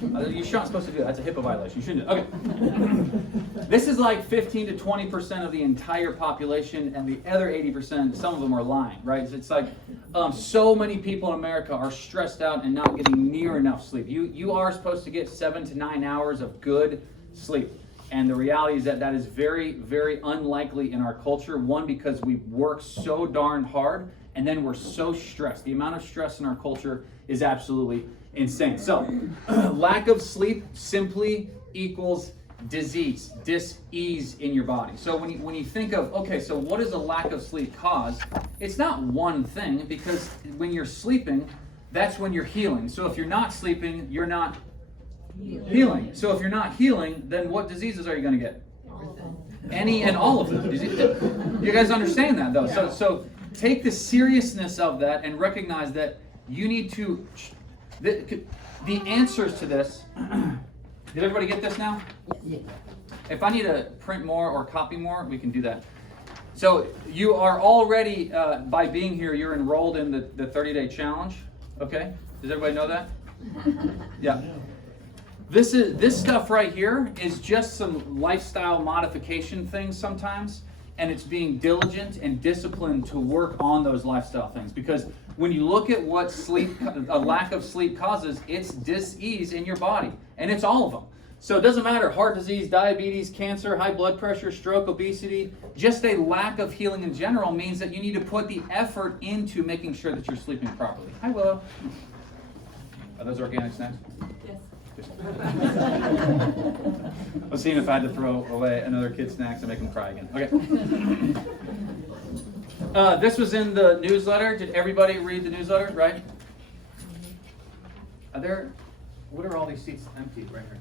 You're not supposed to do that. That's a HIPAA violation. You shouldn't do it. Okay. This is like 15 to 20% of the entire population, and the other 80%, some of them are lying, right? It's like so many people in America are stressed out and not getting near enough sleep. You are supposed to get 7 to 9 hours of good sleep. And the reality is that is very, very unlikely in our culture. One, because we work so darn hard, and then we're so stressed. The amount of stress in our culture is absolutely insane. So, lack of sleep simply equals disease, dis-ease in your body. So when you think of, okay, so what does a lack of sleep cause? It's not one thing, because when you're sleeping, that's when you're healing. So if you're not sleeping, you're not healing. So if you're not healing, then what diseases are you going to get? Any and all of them. You guys understand that, though? So take the seriousness of that and recognize that you need to... The answers to this... Did everybody get this now? Yeah. If I need to print more or copy more, we can do that. So you are already, by being here, you're enrolled in the 30-day challenge. Okay? Does everybody know that? Yeah. This stuff right here is just some lifestyle modification things sometimes, and it's being diligent and disciplined to work on those lifestyle things. Because when you look at what a lack of sleep causes, it's dis-ease in your body, and it's all of them. So it doesn't matter, heart disease, diabetes, cancer, high blood pressure, stroke, obesity, just a lack of healing in general means that you need to put the effort into making sure that you're sleeping properly. Hi, Willow. Are those organic snacks? Yes. I was seeing if I had to throw away another kid's snacks and make them cry again. Okay. This was in the newsletter. Did everybody read the newsletter, right? What are all these seats empty right here?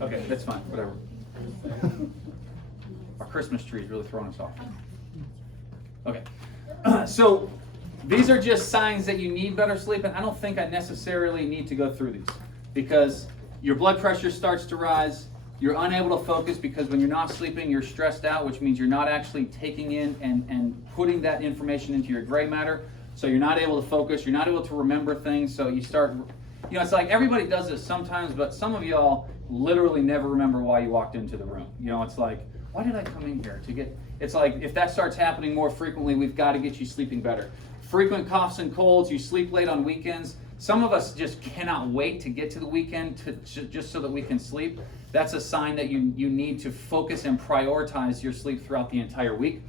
Okay, that's fine, whatever. Our Christmas tree is really throwing us off. Okay. So these are just signs that you need better sleep, and I don't think I necessarily need to go through these, because your blood pressure starts to rise, you're unable to focus because when you're not sleeping, you're stressed out, which means you're not actually taking in and putting that information into your gray matter, so you're not able to focus, you're not able to remember things, so you start, it's like everybody does this sometimes, but some of y'all literally never remember why you walked into the room. It's like, why did I come in here to get, it's like, if that starts happening more frequently, we've got to get you sleeping better. Frequent coughs and colds, you sleep late on weekends. Some of us just cannot wait to get to the weekend just so that we can sleep. That's a sign that you need to focus and prioritize your sleep throughout the entire week.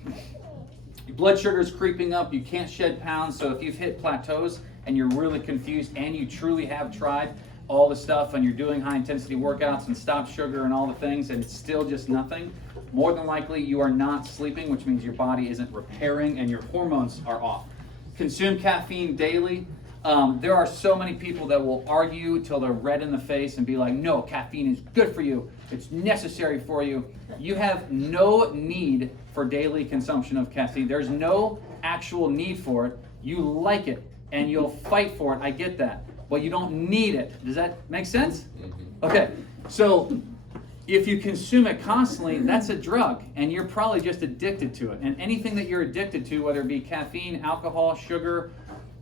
Your blood sugar is creeping up, you can't shed pounds, so if you've hit plateaus and you're really confused and you truly have tried all the stuff and you're doing high intensity workouts and stop sugar and all the things and it's still just nothing, more than likely you are not sleeping, which means your body isn't repairing and your hormones are off. Consume caffeine daily. There are so many people that will argue till they're red in the face and be like, no, caffeine is good for you. It's necessary for you. You have no need for daily consumption of caffeine. There's no actual need for it. You like it and you'll fight for it. I get that. But you don't need it. Does that make sense? Okay. So if you consume it constantly, that's a drug, and you're probably just addicted to it. And anything that you're addicted to, whether it be caffeine, alcohol, sugar,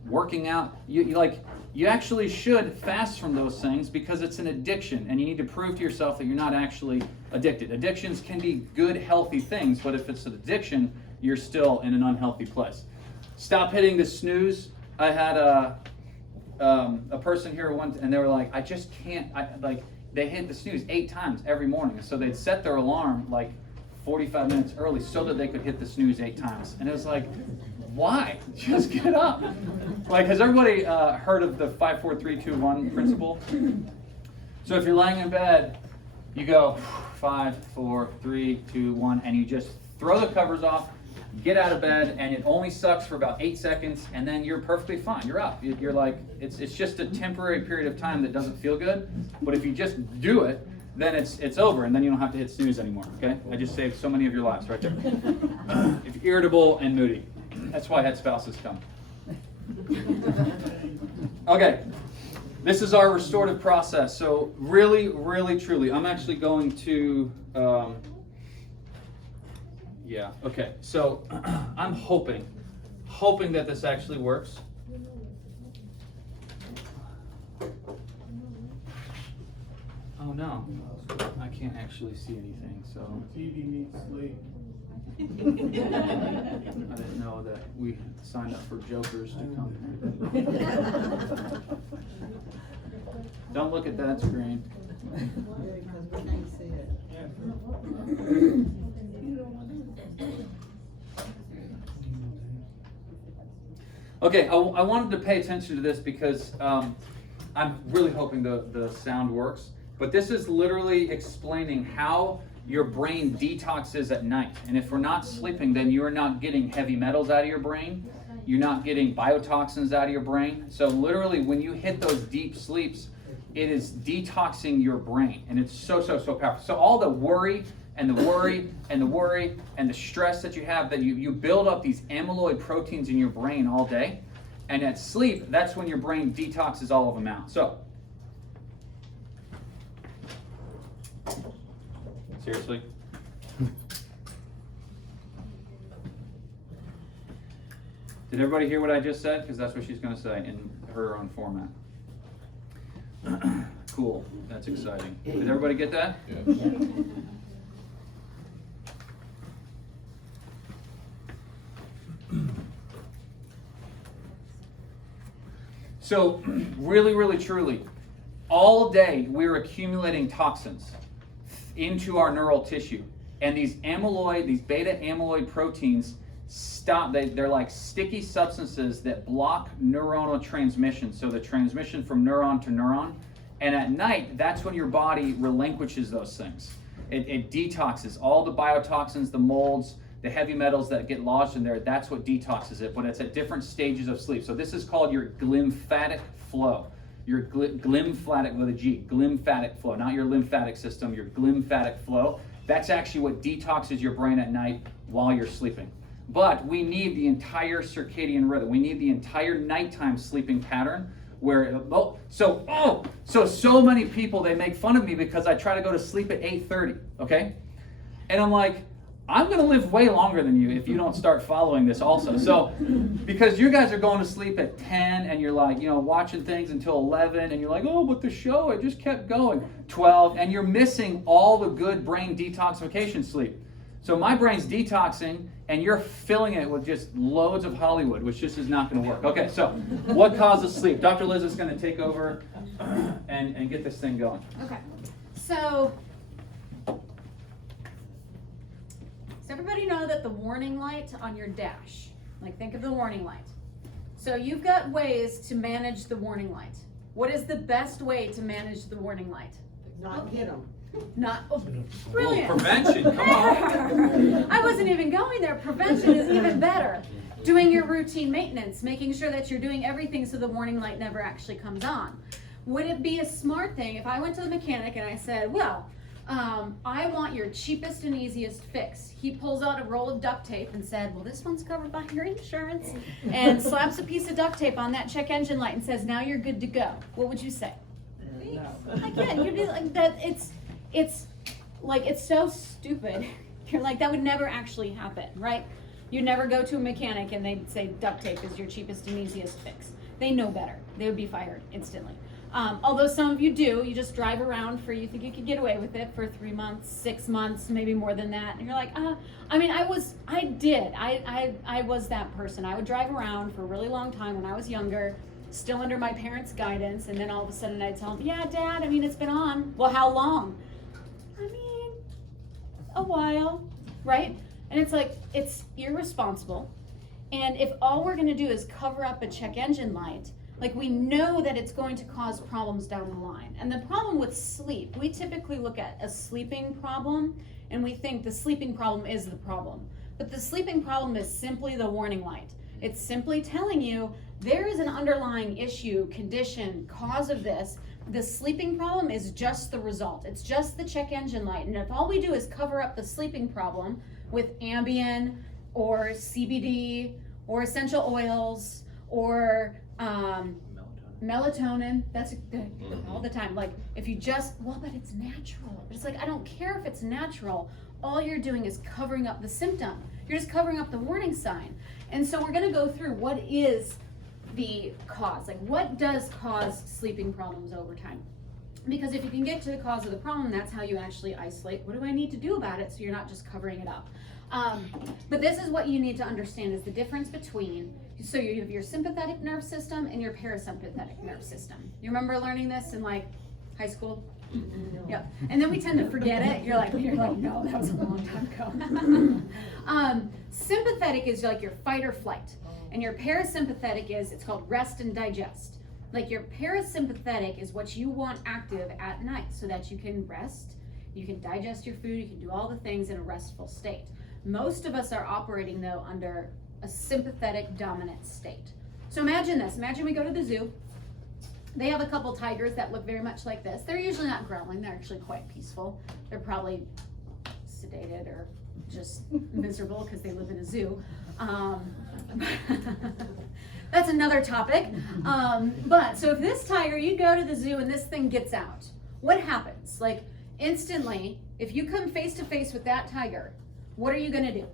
working out, you actually should fast from those things because it's an addiction, and you need to prove to yourself that you're not actually addicted. Addictions can be good, healthy things, but if it's an addiction, you're still in an unhealthy place. Stop hitting the snooze. I had a person here once, and they were like, I just can't, they hit the snooze 8 times every morning. So they'd set their alarm like 45 minutes early so that they could hit the snooze 8 times. And it was like, why? Just get up. Has everybody heard of the 5, 4, 3, 2, 1 principle? So if you're lying in bed, you go 5, 4, 3, 2, 1, and you just throw the covers off, get out of bed, and it only sucks for about 8 seconds, and then you're perfectly fine. You're up. You're like, it's just a temporary period of time that doesn't feel good, but if you just do it, then it's over, and then you don't have to hit snooze anymore, okay? I just saved so many of your lives right there. If you're irritable and moody, that's why I had spouses come. Okay, this is our restorative process. So really, really, truly, I'm actually going to... Yeah, okay, so I'm hoping that this actually works. no, I can't actually see anything, so. TV needs sleep. I didn't know that we signed up for jokers to come here. Don't look at that screen. Because we can't see it. Okay, I wanted to pay attention to this because I'm really hoping the sound works. But this is literally explaining how your brain detoxes at night. And if we're not sleeping, then you're not getting heavy metals out of your brain. You're not getting biotoxins out of your brain. So literally, when you hit those deep sleeps, it is detoxing your brain. And it's so powerful. So all the worry and the worry and the worry and the stress that you have, that you build up these amyloid proteins in your brain all day. And at sleep, that's when your brain detoxes all of them out. So, seriously? Did everybody hear what I just said? Because that's what she's going to say in her own format. Cool. That's exciting. Did everybody get that? Yeah. So, really, truly, all day we're accumulating toxins into our neural tissue. And these amyloid, these beta amyloid proteins stop, they're like sticky substances that block neuronal transmission. So the transmission from neuron to neuron. And at night, that's when your body relinquishes those things. It detoxes all the biotoxins, the molds, the heavy metals that get lodged in there. That's what detoxes it, but it's at different stages of sleep. So this is called your glymphatic flow. Your glymphatic with a G, glymphatic flow, not your lymphatic system, your glymphatic flow. That's actually what detoxes your brain at night while you're sleeping. But we need the entire circadian rhythm. We need the entire nighttime sleeping pattern where, so many people, they make fun of me because I try to go to sleep at 8:30, okay? And I'm like, I'm going to live way longer than you if you don't start following this also. So, because you guys are going to sleep at 10 and you're like, watching things until 11 and you're like, oh, but the show, it just kept going. 12, and you're missing all the good brain detoxification sleep. So my brain's detoxing and you're filling it with just loads of Hollywood, which just is not going to work. Okay, so what causes sleep? Dr. Liz is going to take over and get this thing going. Okay, so does everybody know that the warning light on your dash, like think of the warning light. So you've got ways to manage the warning light. What is the best way to manage the warning light? Not hit them. Brilliant. Well, prevention, come on. I wasn't even going there. Prevention is even better. Doing your routine maintenance, making sure that you're doing everything so the warning light never actually comes on. Would it be a smart thing if I went to the mechanic and I said, well, I want your cheapest and easiest fix. He pulls out a roll of duct tape and said, well, this one's covered by your insurance, and slaps a piece of duct tape on that check engine light and says, now you're good to go. What would you say? Again, you'd be like, that it's so stupid. You're like, that would never actually happen, right? You'd never go to a mechanic and they'd say duct tape is your cheapest and easiest fix. They know better. They would be fired instantly. Although some of you do, you just drive around for, you think you could get away with it for 3 months, 6 months, maybe more than that. And you're like, I was that person. I would drive around for a really long time when I was younger, still under my parents' guidance. And then all of a sudden I'd tell them, yeah, Dad, it's been on. Well, how long? A while, right? And it's like, it's irresponsible. And if all we're gonna do is cover up a check engine light, like we know that it's going to cause problems down the line. And the problem with sleep, we typically look at a sleeping problem and we think the sleeping problem is the problem. But the sleeping problem is simply the warning light. It's simply telling you there is an underlying issue, condition, cause of this. The sleeping problem is just the result. It's just the check engine light. And if all we do is cover up the sleeping problem with Ambien or CBD or essential oils or melatonin, that's all the time. Like if you just, but it's natural. It's like, I don't care if it's natural. All you're doing is covering up the symptom. You're just covering up the warning sign. And so we're gonna go through what is the cause, like what does cause sleeping problems over time. Because if you can get to the cause of the problem, that's how you actually isolate. What do I need to do about it so you're not just covering it up? But this is what you need to understand is the difference between, so you have your sympathetic nerve system and your parasympathetic nerve system. You remember learning this in like high school? Yep. And then we tend to forget it. You're like, no, that was a long time ago. Sympathetic is like your fight or flight. And your parasympathetic is, it's called rest and digest. Like your parasympathetic is what you want active at night so that you can rest, you can digest your food, you can do all the things in a restful state. Most of us are operating though under a sympathetic dominant state. So imagine this, imagine we go to the zoo. They have a couple tigers that look very much like this. They're usually not growling, they're actually quite peaceful. They're probably sedated or just miserable because they live in a zoo. That's another topic. But so if this tiger, you go to the zoo and this thing gets out, what happens? Like instantly, if you come face to face with that tiger, what are you gonna do?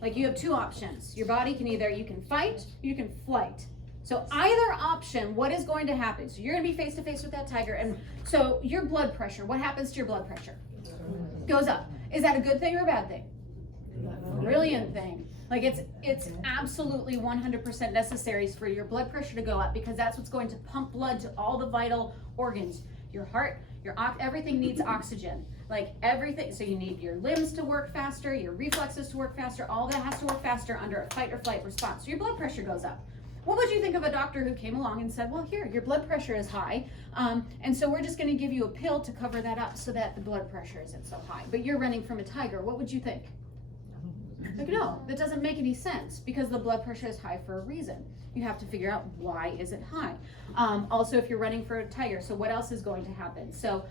Like you have two options. Your body can either, you can fight, you can flight. So either option, what is going to happen? So you're gonna be face to face with that tiger, and so your blood pressure, what happens to your blood pressure? Goes up. Is that a good thing or a bad thing? Brilliant thing. Like it's absolutely 100% necessary for your blood pressure to go up because that's what's going to pump blood to all the vital organs. Your heart, everything needs oxygen. Like everything, so you need your limbs to work faster, your reflexes to work faster, all that has to work faster under a fight or flight response. So your blood pressure goes up. What would you think of a doctor who came along and said, well, here, your blood pressure is high, and so we're just going to give you a pill to cover that up so that the blood pressure isn't so high, but you're running from a tiger. What would you think? Like, no, that doesn't make any sense because the blood pressure is high for a reason. You have to figure out why is it high. Also, if you're running for a tiger, so what else is going to happen? So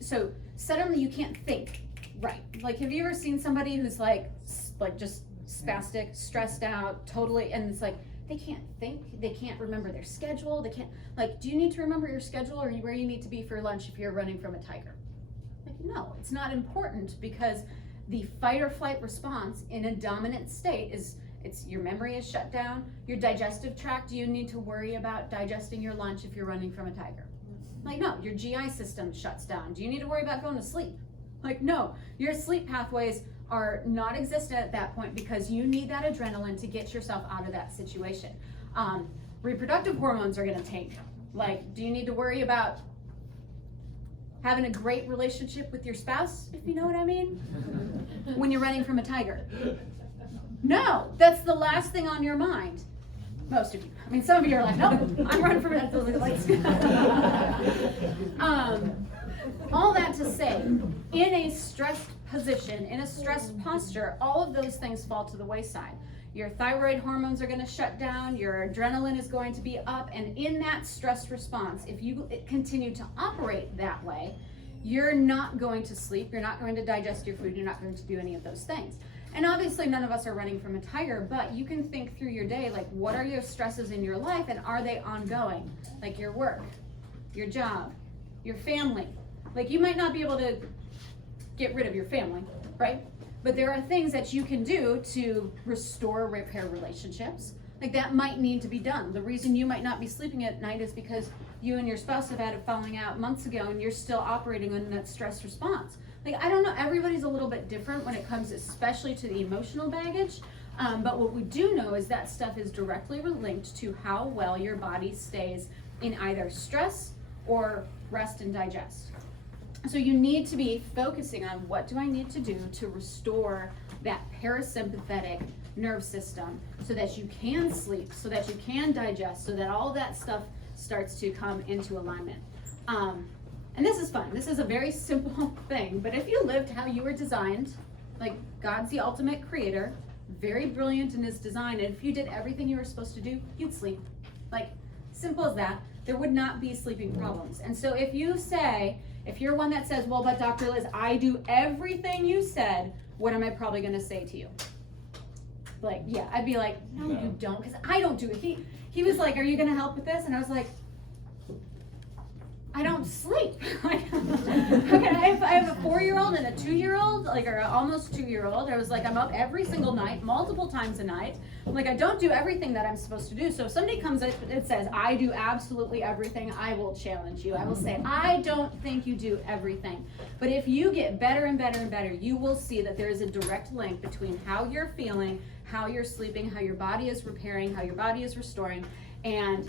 so suddenly you can't think right. Like, have you ever seen somebody who's like just spastic, stressed out, totally, and it's like they can't think, they can't remember their schedule, they can't, like, do you need to remember your schedule or where you need to be for lunch if you're running from a tiger? Like, no, it's not important because the fight or flight response in a dominant state is, your memory is shut down, your digestive tract, do you need to worry about digesting your lunch if you're running from a tiger? Like, no, your GI system shuts down. Do you need to worry about going to sleep? Like, no, your sleep pathways are not existent at that point because you need that adrenaline to get yourself out of that situation. Reproductive hormones are gonna tank. Like, do you need to worry about having a great relationship with your spouse, if you know what I mean? When you're running from a tiger. No, that's the last thing on your mind. Most of you. I mean, some of you are like, no, I'm running from it. All that to say, in a stressed position, in a stressed posture, all of those things fall to the wayside. Your thyroid hormones are going to shut down, your adrenaline is going to be up, and in that stress response, if you continue to operate that way, you're not going to sleep, you're not going to digest your food, you're not going to do any of those things. And obviously none of us are running from a tiger, but you can think through your day, like what are your stresses in your life and are they ongoing? Like your work, your job, your family. Like you might not be able to get rid of your family, right? But there are things that you can do to restore, repair relationships. Like that might need to be done. The reason you might not be sleeping at night is because you and your spouse have had a falling out months ago and you're still operating on that stress response. Like, I don't know, everybody's a little bit different when it comes especially to the emotional baggage, but what we do know is that stuff is directly linked to how well your body stays in either stress or rest and digest. So you need to be focusing on what do I need to do to restore that parasympathetic nerve system so that you can sleep, so that you can digest, so that all that stuff starts to come into alignment. And this is fun. This is a very simple thing, but if you lived how you were designed, like God's the ultimate creator, very brilliant in his design, and if you did everything you were supposed to do, you'd sleep. Like, simple as that. There would not be sleeping problems. And so if you're one that says, well, but Dr. Liz, I do everything you said, what am I probably gonna say to you? Like, yeah, I'd be like, no, you don't, because I don't do it. He was like, are you gonna help with this? And I was like, I don't sleep. Okay, I have a 4-year-old and a 2-year-old, like, or almost 2-year-old. I was like, I'm up every single night, multiple times a night. I'm like, I don't do everything that I'm supposed to do. So if somebody comes up and says, I do absolutely everything, I will challenge you. I will say, I don't think you do everything. But if you get better and better and better, you will see that there is a direct link between how you're feeling, how you're sleeping, how your body is repairing, how your body is restoring, and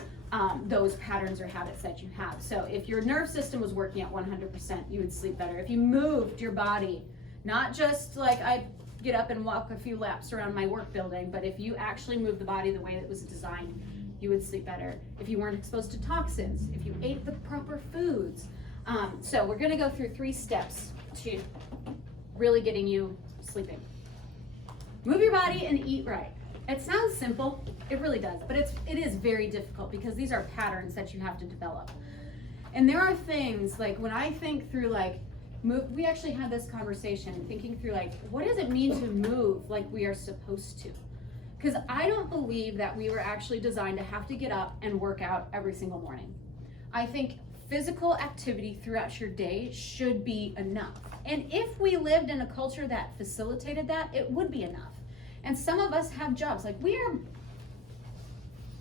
those patterns or habits that you have. So if your nerve system was working at 100%, you would sleep better. If you moved your body, not just like I get up and walk a few laps around my work building, but if you actually move the body the way that it was designed, you would sleep better. If you weren't exposed to toxins, if you ate the proper foods. So we're gonna go through 3 steps to really getting you sleeping. Move your body and eat right. It sounds simple, it really does, but it is very difficult because these are patterns that you have to develop. And there are things, like when I think through like, we actually had this conversation, thinking through like, what does it mean to move like we are supposed to? Because I don't believe that we were actually designed to have to get up and work out every single morning. I think physical activity throughout your day should be enough. And if we lived in a culture that facilitated that, it would be enough. And some of us have jobs, like we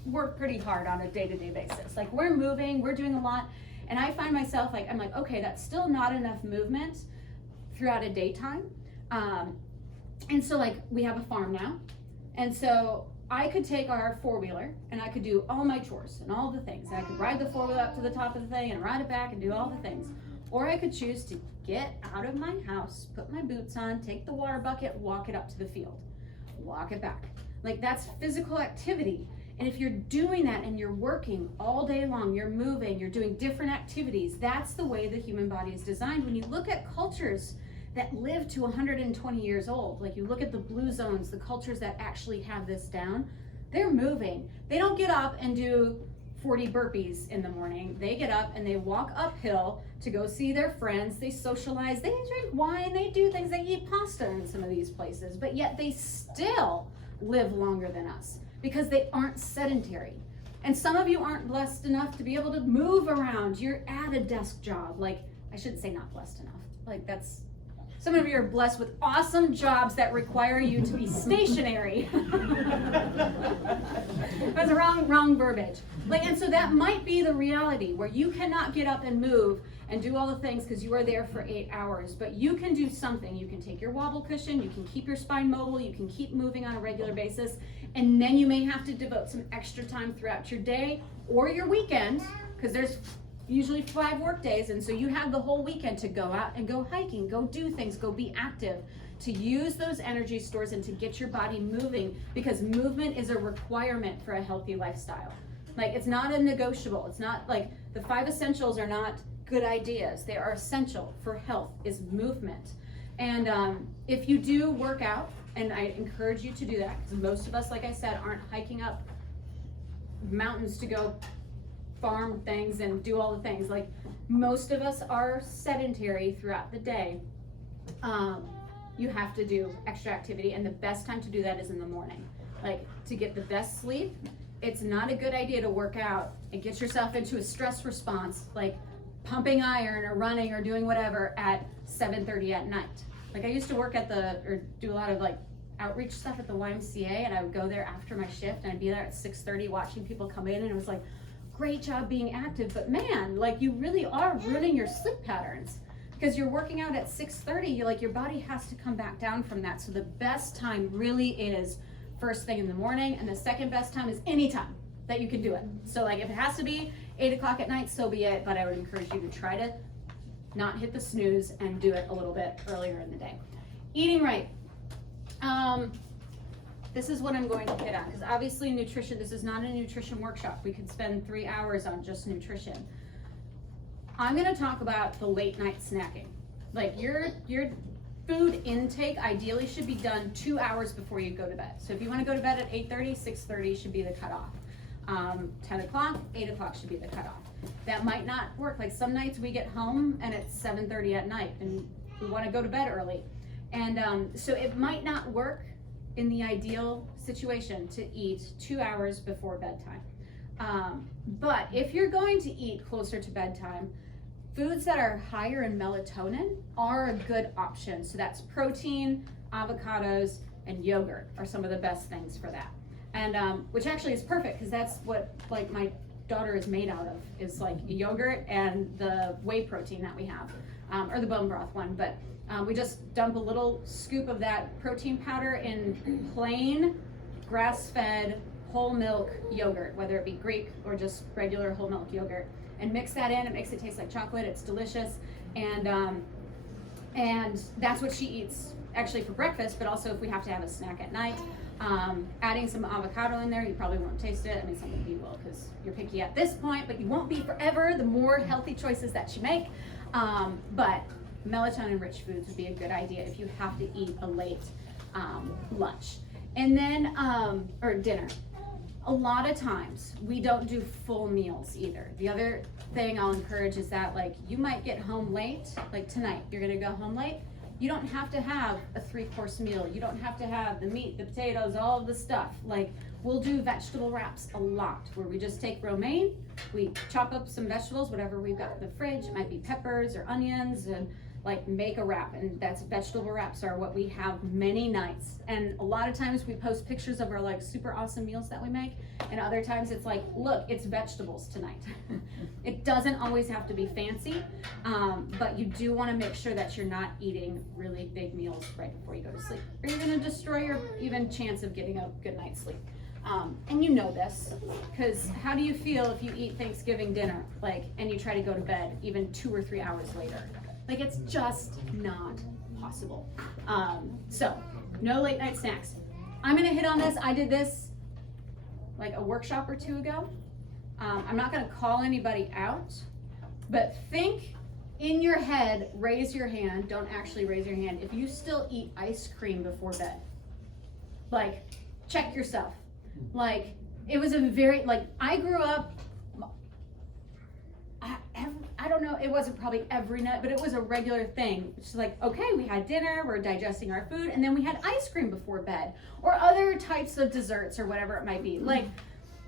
work pretty hard on a day-to-day basis. Like we're moving, we're doing a lot. And I find myself like, I'm like, okay, that's still not enough movement throughout a daytime. And so like we have a farm now. And so I could take our 4-wheeler and I could do all my chores and all the things. I could ride the 4-wheeler up to the top of the thing and ride it back and do all the things. Or I could choose to get out of my house, put my boots on, take the water bucket, walk it up to the field, walk it back. Like that's physical activity. And if you're doing that and you're working all day long, you're moving, you're doing different activities, that's the way the human body is designed. When you look at cultures that live to 120 years old, like you look at the blue zones, the cultures that actually have this down, they're moving. They don't get up and do 40 burpees in the morning. They get up and they walk uphill to go see their friends. They socialize, they drink wine, they do things, they eat pasta in some of these places, but yet they still live longer than us because they aren't sedentary. And some of you aren't blessed enough to be able to move around. You're at a desk job. Like, I shouldn't say not blessed enough. Like that's, some of you are blessed with awesome jobs that require you to be stationary. That's a wrong verbiage. Like, and so that might be the reality where you cannot get up and move and do all the things because you are there for 8 hours, but you can do something. You can take your wobble cushion, you can keep your spine mobile, you can keep moving on a regular basis, and then you may have to devote some extra time throughout your day or your weekend, because there's usually 5 work days, and so you have the whole weekend to go out and go hiking, go do things, go be active, to use those energy stores and to get your body moving, because movement is a requirement for a healthy lifestyle. Like, it's not a negotiable. It's not like the 5 essentials are not good ideas. They are essential for health, is movement. And if you do work out, and I encourage you to do that, because most of us, like I said, aren't hiking up mountains to go farm things and do all the things. Like, most of us are sedentary throughout the day. You have to do extra activity, and the best time to do that is in the morning. Like, to get the best sleep, it's not a good idea to work out and get yourself into a stress response, like pumping iron or running or doing whatever at 7:30 at night. Like, I used to work at or do a lot of like outreach stuff at the YMCA, and I would go there after my shift, and I'd be there at 6:30 watching people come in, and it was like, great job being active, but man, like, you really are ruining your sleep patterns, because you're working out at 6:30, your body has to come back down from that. So the best time really is first thing in the morning, and the second best time is any time that you can do it. So like, if it has to be 8 o'clock at night, so be it, but I would encourage you to try to not hit the snooze and do it a little bit earlier in the day. Eating right. This is what I'm going to hit on, because obviously nutrition, this is not a nutrition workshop. We could spend 3 hours on just nutrition. I'm going to talk about the late night snacking. Like, your food intake ideally should be done 2 hours before you go to bed. So if you want to go to bed at 8:30, 6:30 should be the cutoff. 10 o'clock, 8 o'clock should be the cutoff. That might not work. Like, some nights we get home and it's 7:30 at night and we want to go to bed early. And so it might not work in the ideal situation to eat 2 hours before bedtime. But if you're going to eat closer to bedtime, foods that are higher in melatonin are a good option. So that's protein, avocados, and yogurt are some of the best things for that. And which actually is perfect because that's what like my daughter is made out of, is like yogurt and the whey protein that we have, or the bone broth one. But we just dump a little scoop of that protein powder in plain grass-fed whole milk yogurt, whether it be Greek or just regular whole milk yogurt, and mix that in. It makes it taste like chocolate. It's delicious, and that's what she eats actually for breakfast, but also if we have to have a snack at night. Adding some avocado in there, you probably won't taste it. I mean, some of you will because you're picky at this point, but you won't be forever the more healthy choices that you make. But melatonin-rich foods would be a good idea if you have to eat a late lunch. And then, or dinner. A lot of times we don't do full meals either. The other thing I'll encourage is that like you might get home late, like tonight, you're gonna go home late. You don't have to have a 3-course meal. You don't have to have the meat, the potatoes, all of the stuff. Like we'll do vegetable wraps a lot where we just take romaine, we chop up some vegetables, whatever we've got in the fridge. It might be peppers or onions, and like make a wrap, and that's vegetable wraps are what we have many nights. And a lot of times we post pictures of our like super awesome meals that we make, and other times it's like, look, it's vegetables tonight. It doesn't always have to be fancy, but you do want to make sure that you're not eating really big meals right before you go to sleep, or you're going to destroy your even chance of getting a good night's sleep. And you know this, because how do you feel if you eat Thanksgiving dinner, like, and you try to go to bed even 2 or 3 hours later? Like, it's just not possible. So, no late night snacks. I'm gonna hit on this. I did this like a workshop or 2 ago. I'm not gonna call anybody out, but think in your head, raise your hand, don't actually raise your hand, if you still eat ice cream before bed. Like, check yourself. Like, it was a very, like, I grew up, I don't know, it wasn't probably every night, but it was a regular thing. It's like, okay, we had dinner, we're digesting our food, and then we had ice cream before bed, or other types of desserts or whatever it might be. Like,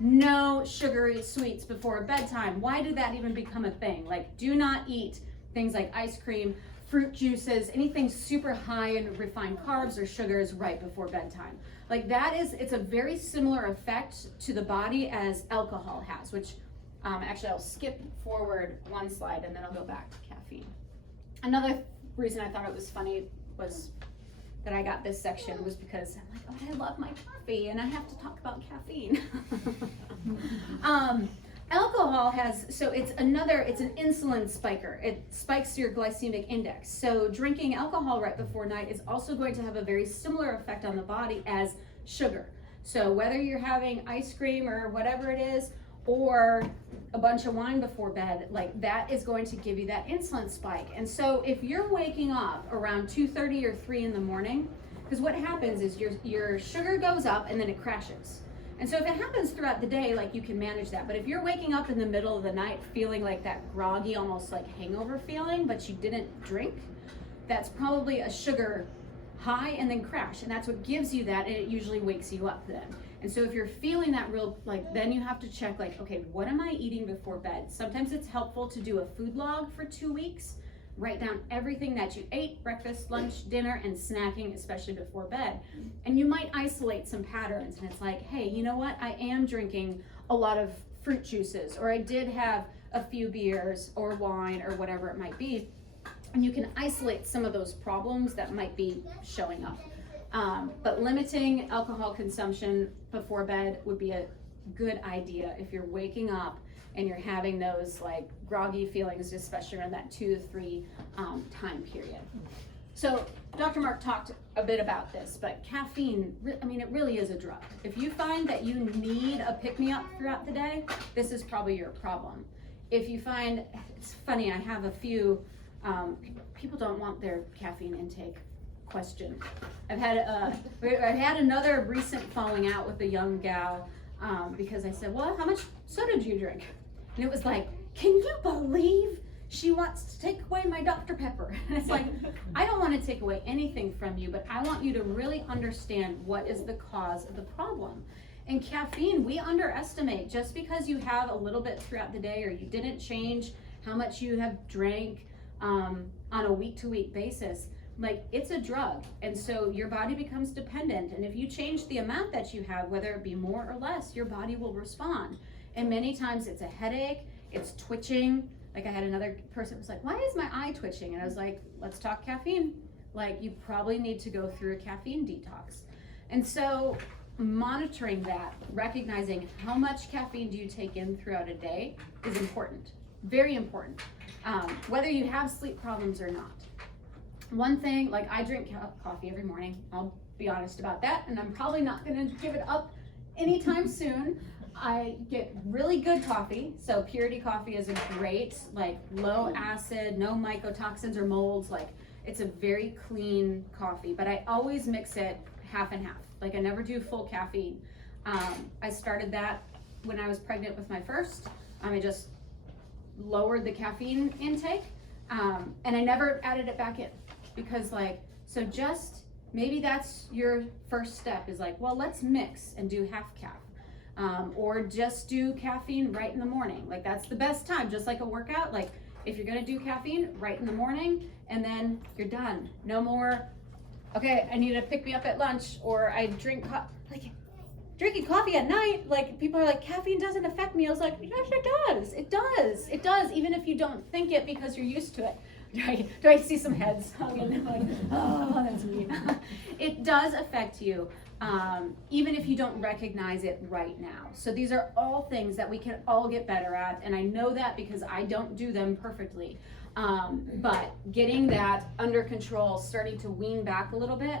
no sugary sweets before bedtime. Why did that even become a thing? Like, do not eat things like ice cream, fruit juices, anything super high in refined carbs or sugars right before bedtime. Like that is, it's a very similar effect to the body as alcohol has, which actually I'll skip forward one slide and then I'll go back to caffeine. Another reason I thought it was funny was that I got this section was because I'm like, oh, I love my coffee and I have to talk about caffeine. Alcohol has, so it's an insulin spiker. It spikes your glycemic index. So drinking alcohol right before night is also going to have a very similar effect on the body as sugar. So whether you're having ice cream or whatever it is, or a bunch of wine before bed, like that is going to give you that insulin spike. And so if you're waking up around 2:30 or 3 in the morning, because what happens is your sugar goes up and then it crashes. And so if it happens throughout the day, like you can manage that. But if you're waking up in the middle of the night feeling like that groggy, almost like hangover feeling, but you didn't drink, that's probably a sugar high and then crash. And that's what gives you that, and it usually wakes you up then. And so if you're feeling that real, like, then you have to check, like, okay, what am I eating before bed? Sometimes it's helpful to do a food log for 2 weeks. Write down everything that you ate, breakfast, lunch, dinner, and snacking, especially before bed. And you might isolate some patterns, and it's like, hey, you know what? I am drinking a lot of fruit juices, or I did have a few beers or wine or whatever it might be. And you can isolate some of those problems that might be showing up. But limiting alcohol consumption before bed would be a good idea if you're waking up and you're having those like groggy feelings, especially around that 2 to 3 time period. So Dr. Mark talked a bit about this, but caffeine, I mean, it really is a drug. If you find that you need a pick-me-up throughout the day, this is probably your problem. If you find, it's funny, I have a few, people don't want their caffeine intake questioned. I've had another recent falling out with a young gal because I said, well, how much soda do you drink? And it was like, can you believe she wants to take away my Dr. Pepper? And it's like, I don't want to take away anything from you, but I want you to really understand what is the cause of the problem. And caffeine, we underestimate. Just because you have a little bit throughout the day or you didn't change how much you have drank on a week-to-week basis. Like, it's a drug, and so your body becomes dependent, and if you change the amount that you have, whether it be more or less, your body will respond. And many times it's a headache, it's twitching. Like, I had another person who was like, why is my eye twitching? And I was like, let's talk caffeine. Like, you probably need to go through a caffeine detox. And so monitoring that, recognizing how much caffeine do you take in throughout a day is important, very important, whether you have sleep problems or not. One thing, like, I drink coffee every morning. I'll be honest about that, and I'm probably not gonna give it up anytime soon. I get really good coffee, so Purity coffee is a great, like, low acid, no mycotoxins or molds, like, it's a very clean coffee, but I always mix it half and half. Like, I never do full caffeine. I started that when I was pregnant with my first. I just lowered the caffeine intake, and I never added it back in, because, like, so just maybe that's your first step, is like, well, let's mix and do half calf. Or just do caffeine right in the morning. Like, that's the best time, just like a workout. Like, if you're gonna do caffeine, right in the morning, and then you're done. No more, okay, I need to pick me up at lunch, or I drink like, drinking coffee at night, like, people are like, caffeine doesn't affect me. I was like, yes, it does. It does. It does, even if you don't think it, because you're used to it. Do I see some heads? Like, oh, that's mean. It does affect you, even if you don't recognize it right now. So these are all things that we can all get better at, and I know that because I don't do them perfectly. But getting that under control, starting to wean back a little bit,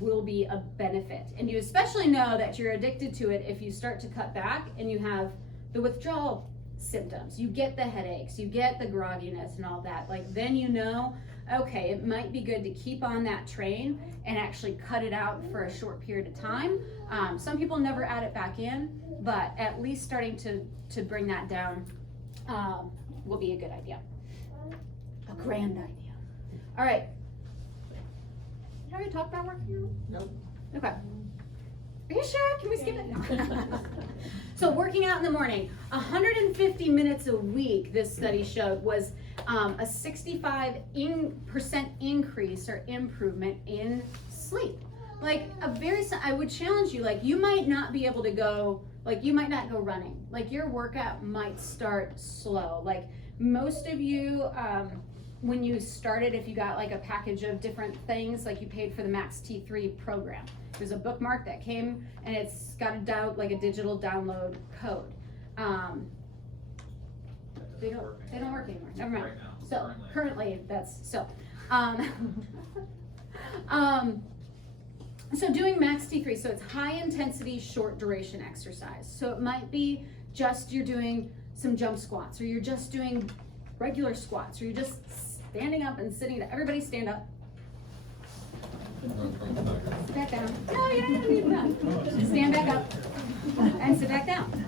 will be a benefit. And you especially know that you're addicted to it if you start to cut back and you have the withdrawal symptoms. You get the headaches, you get the grogginess and all that. Like, then you know, okay, it might be good to keep on that train and actually cut it out for a short period of time. Some people never add it back in, but at least starting to bring that down will be a good idea. A grand idea. All right. Have we talked about working out? Nope. Okay. Are you sure? Can we skip it? So working out in the morning, 150 minutes a week, this study showed, was a 65% increase or improvement in sleep. Like, I would challenge you, like, you might not be able to go, like, you might not go running. Like, your workout might start slow. Like, most of you, when you started, if you got like a package of different things, like you paid for the Max T3 program. There's a bookmark that came, and it's got like a digital download code. They don't work anymore. Never mind. Right now, So currently that's so. So doing Max T3, so it's high intensity, short duration exercise. So it might be just you're doing some jump squats, or you're just doing regular squats, or you're just standing up and sitting down. Everybody stand up. Sit back down. No, you don't have to be done. Stand back up and sit back down.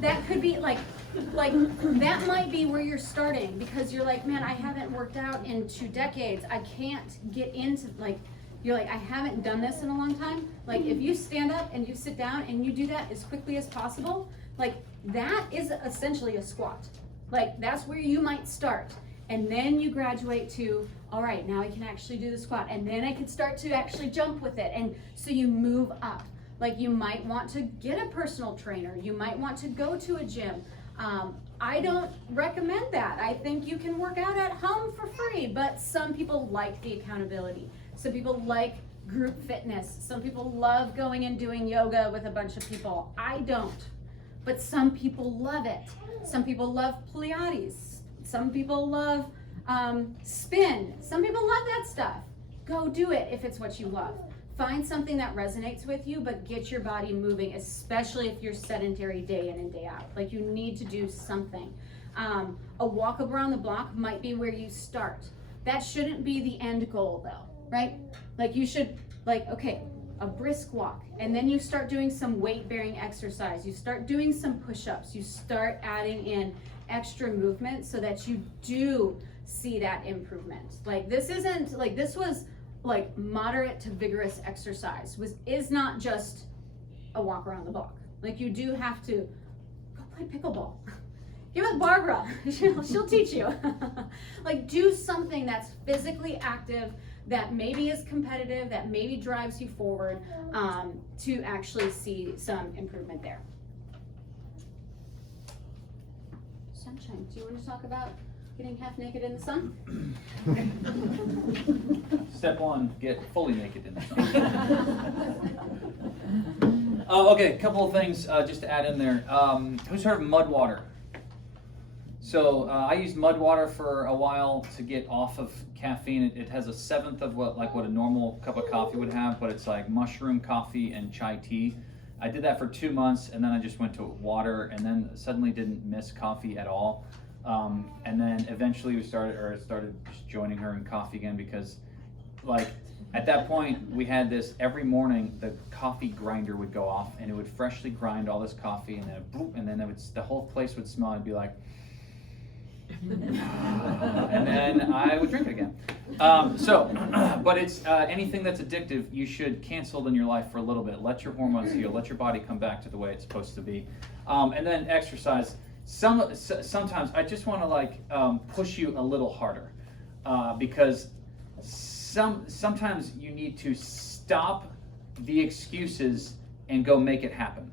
That could be like that might be where you're starting, because you're like, man, I haven't worked out in 2 decades. I can't get into, like, you're like, I haven't done this in a long time. Like, if you stand up and you sit down and you do that as quickly as possible, like, that is essentially a squat. Like, that's where you might start. And then you graduate to, all right, now I can actually do the squat. And then I can start to actually jump with it. And so you move up. Like, you might want to get a personal trainer. You might want to go to a gym. I don't recommend that. I think you can work out at home for free, but some people like the accountability. Some people like group fitness. Some people love going and doing yoga with a bunch of people. I don't, but some people love it. Some people love Pilates. Some people love spin. Some people love that stuff. Go do it if it's what you love. Find something that resonates with you, but get your body moving, especially if you're sedentary day in and day out. Like, you need to do something. A walk around the block might be where you start. That shouldn't be the end goal though, right? Like, you should, like, okay, a brisk walk, and then you start doing some weight-bearing exercise. You start doing some push-ups. You start adding in extra movement so that you do see that improvement. Like, this isn't, like, this was like moderate to vigorous exercise, is not just a walk around the block. Like, you do have to go play pickleball. Get with Barbara. She'll teach you. Like, do something that's physically active, that maybe is competitive, that maybe drives you forward, to actually see some improvement there. Sunshine. Do you want to talk about getting half naked in the sun? Step one, get fully naked in the sun. Okay, a couple of things just to add in there. Who's heard of mud water? So I used mud water for a while to get off of caffeine. It has a seventh of what a normal cup of coffee would have, but it's like mushroom coffee and chai tea. I did that for 2 months, and then I just went to water, and then suddenly didn't miss coffee at all. And then eventually I started just joining her in coffee again, because like at that point we had this every morning. The coffee grinder would go off, and it would freshly grind all this coffee, and then boop, and then the whole place would smell. I'd be like, and then I would drink it again. But it's anything that's addictive, you should cancel in your life for a little bit. Let your hormones heal. Let your body come back to the way it's supposed to be. And then exercise. Sometimes I just want to push you a little harder, because sometimes you need to stop the excuses and go make it happen.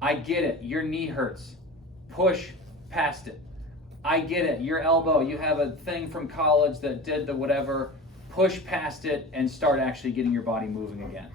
I get it. Your knee hurts. Push past it. I get it. Your elbow, you have a thing from college that did the whatever. Push past it and start actually getting your body moving again.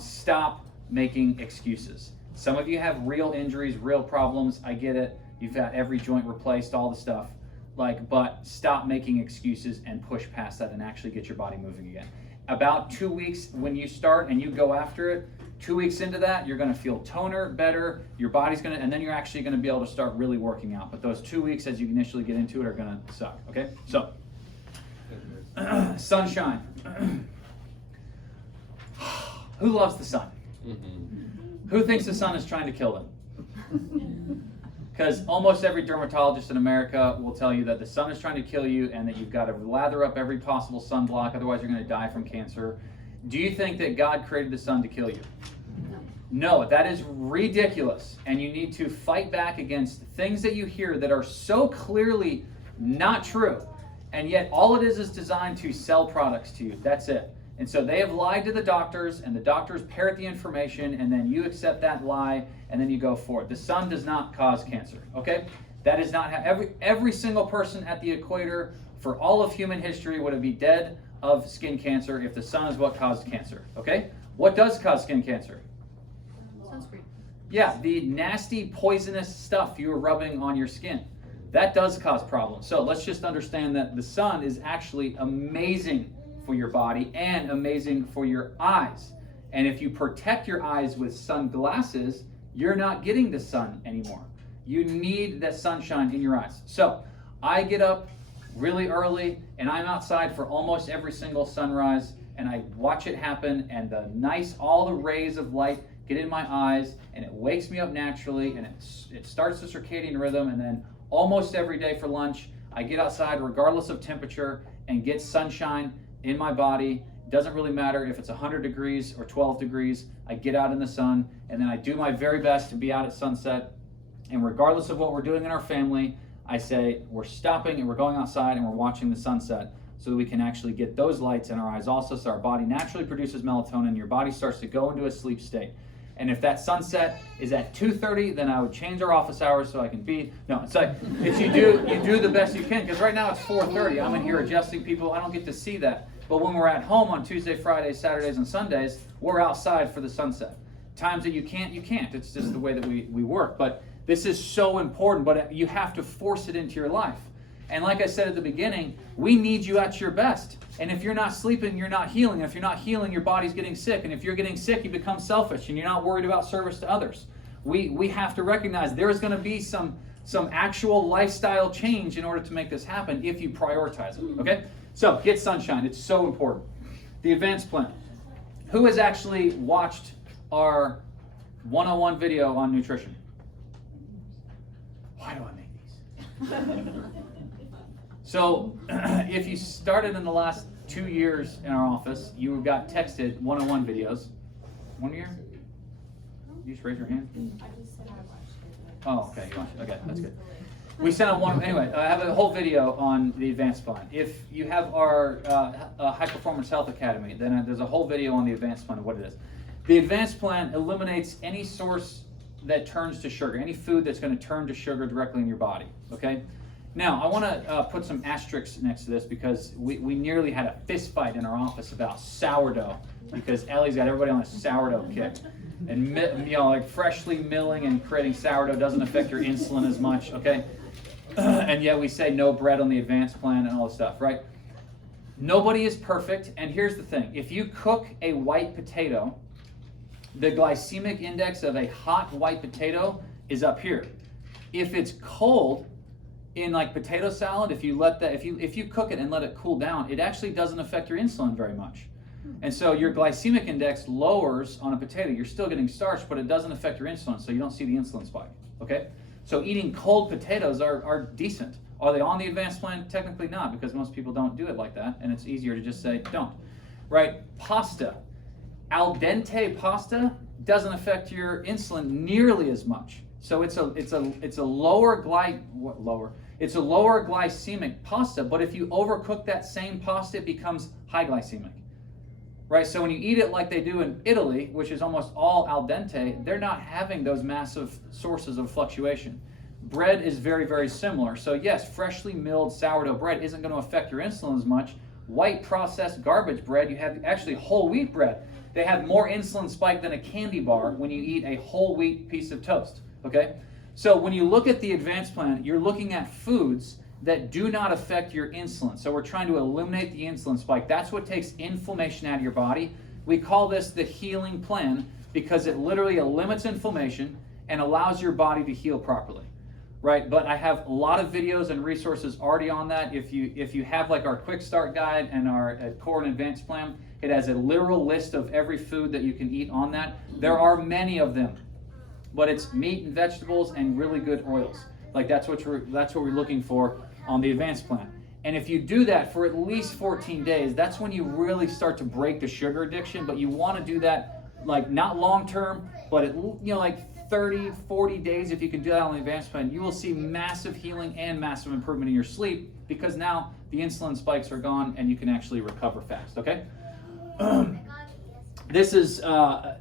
Stop making excuses. Some of you have real injuries, real problems. I get it. You've got every joint replaced, all the stuff. But stop making excuses and push past that and actually get your body moving again. About 2 weeks when you start and you go after it, 2 weeks into that, you're going to feel toner, better, your body's going to, and then you're actually going to be able to start really working out. But those 2 weeks as you initially get into it are going to suck, okay? So, sunshine. Who loves the sun? Who thinks the sun is trying to kill them? Because almost every dermatologist in America will tell you that the sun is trying to kill you and that you've got to lather up every possible sunblock, otherwise you're going to die from cancer. Do you think that God created the sun to kill you? No, that is ridiculous. And you need to fight back against things that you hear that are so clearly not true. And yet all it is designed to sell products to you. That's it. And so they have lied to the doctors, and the doctors parrot the information, and then you accept that lie, and then you go for it. The sun does not cause cancer, okay? That is not how every single person at the equator for all of human history would be dead of skin cancer if the sun is what caused cancer, okay? What does cause skin cancer? Sunscreen. Yeah, the nasty poisonous stuff you are rubbing on your skin. That does cause problems. So let's just understand that the sun is actually amazing for your body and amazing for your eyes. And if you protect your eyes with sunglasses, you're not getting the sun anymore. You need that sunshine in your eyes. So I get up really early and I'm outside for almost every single sunrise, and I watch it happen, and all the rays of light get in my eyes, and it wakes me up naturally, and it starts the circadian rhythm. And then almost every day for lunch, I get outside regardless of temperature and get sunshine in my body. It doesn't really matter if it's 100 degrees or 12 degrees. I get out in the sun, and then I do my very best to be out at sunset. And regardless of what we're doing in our family, I say we're stopping and we're going outside and we're watching the sunset, so that we can actually get those lights in our eyes also, so our body naturally produces melatonin. Your body starts to go into a sleep state. And if that sunset is at 2:30, then I would change our office hours so I can be, no, you do the best you can, because right now it's 4:30. I'm in here adjusting people. I don't get to see that. But when we're at home on Tuesday, Fridays, Saturdays, and Sundays, we're outside for the sunset. Times that you can't. It's just the way that we work. But this is so important, but you have to force it into your life. And like I said at the beginning, we need you at your best. And if you're not sleeping, you're not healing. And if you're not healing, your body's getting sick. And if you're getting sick, you become selfish and you're not worried about service to others. We have to recognize there is going to be some actual lifestyle change in order to make this happen if you prioritize it. Okay? So get sunshine. It's so important. The advanced plan. Who has actually watched our 101 video on nutrition? Why do I make these? So if you started in the last 2 years in our office, you got texted 101 videos. 1 year? You just raise your hand? I just said I watched it. Oh, okay, you watched it. Okay, that's good. We sent out one, anyway, I have a whole video on the advanced plan. If you have our High Performance Health Academy, then there's a whole video on the advanced plan of what it is. The advanced plan eliminates any source that turns to sugar, any food that's going to turn to sugar directly in your body, okay? Now, I want to put some asterisks next to this because we nearly had a fist fight in our office about sourdough because Ellie's got everybody on a sourdough kick. And like freshly milling and creating sourdough doesn't affect your insulin as much, okay? And yet we say no bread on the advanced plan and all this stuff, right? Nobody is perfect, and here's the thing. If you cook a white potato, the glycemic index of a hot white potato is up here. If it's cold, in like potato salad, if you cook it and let it cool down, it actually doesn't affect your insulin very much. And so your glycemic index lowers on a potato. You're still getting starch, but it doesn't affect your insulin, so you don't see the insulin spike, okay? So eating cold potatoes are decent. Are they on the advanced plan? Technically not, because most people don't do it like that, and it's easier to just say don't, right? Pasta. Al dente pasta doesn't affect your insulin nearly as much. So it's a lower glycemic pasta, but if you overcook that same pasta, it becomes high glycemic. Right, so when you eat it like they do in Italy, which is almost all al dente, they're not having those massive sources of fluctuation. Bread is very, very similar. So yes, freshly milled sourdough bread isn't going to affect your insulin as much. White processed garbage bread, you have actually whole wheat bread. They have more insulin spike than a candy bar when you eat a whole wheat piece of toast, okay? So when you look at the advanced plan, you're looking at foods that do not affect your insulin. So we're trying to eliminate the insulin spike. That's what takes inflammation out of your body. We call this the healing plan because it literally limits inflammation and allows your body to heal properly, right? But I have a lot of videos and resources already on that. If you have like our quick start guide and our core and advanced plan, it has a literal list of every food that you can eat on that. There are many of them, but it's meat and vegetables and really good oils. Like that's what we're looking for on the advanced plan. And if you do that for at least 14 days, that's when you really start to break the sugar addiction. But you want to do that like not long term, but at, like 30, 40 days. If you can do that on the advanced plan, you will see massive healing and massive improvement in your sleep because now the insulin spikes are gone and you can actually recover fast, okay? This is, I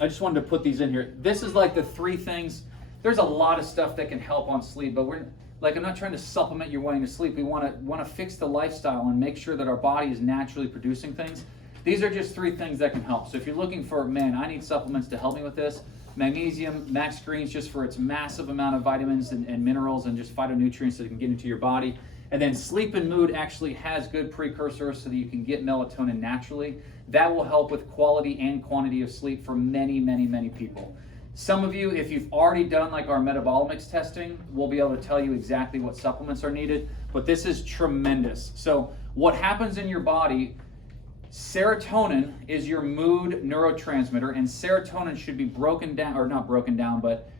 just wanted to put these in here. This is like the 3 things. There's a lot of stuff that can help on sleep, but I'm not trying to supplement your way to sleep. We want to fix the lifestyle and make sure that our body is naturally producing things. These are just 3 things that can help. So if you're looking for, man, I need supplements to help me with this, magnesium, max greens, just for its massive amount of vitamins and minerals and just phytonutrients that can get into your body. And then sleep and mood actually has good precursors so that you can get melatonin naturally. That will help with quality and quantity of sleep for many, many, many people. Some of you, if you've already done like our metabolomics testing, we'll be able to tell you exactly what supplements are needed, but this is tremendous. So what happens in your body, serotonin is your mood neurotransmitter, and serotonin should be broken down, or not broken down, but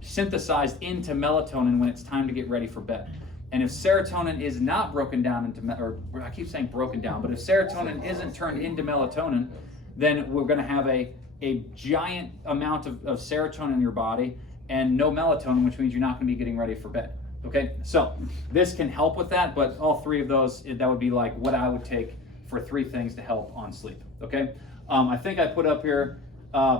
synthesized into melatonin when it's time to get ready for bed. And if serotonin is not broken down into, or I keep saying broken down, but if serotonin isn't turned into melatonin, then we're going to have a giant amount of serotonin in your body and no melatonin, which means you're not going to be getting ready for bed. Okay, so this can help with that, but all 3 of those, that would be like what I would take for 3 things to help on sleep. Okay, I think I put up here,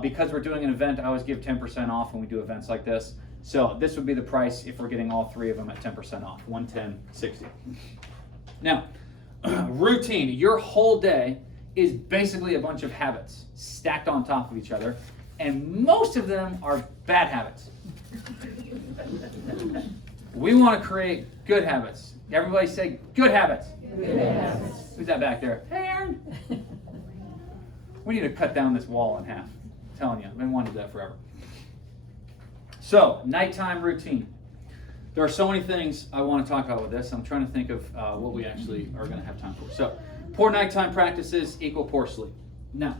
because we're doing an event, I always give 10% off when we do events like this. So this would be the price if we're getting all 3 of them at 10% off, $110.60. Now, routine, your whole day is basically a bunch of habits stacked on top of each other, and most of them are bad habits. We want to create good habits. Everybody say good habits. Good habits. Who's that back there? Aaron. We need to cut down this wall in half. I'm telling you, I've been wanting to do that forever. So, nighttime routine. There are so many things I want to talk about with this. I'm trying to think of what we actually are going to have time for. So, poor nighttime practices equal poor sleep. Now,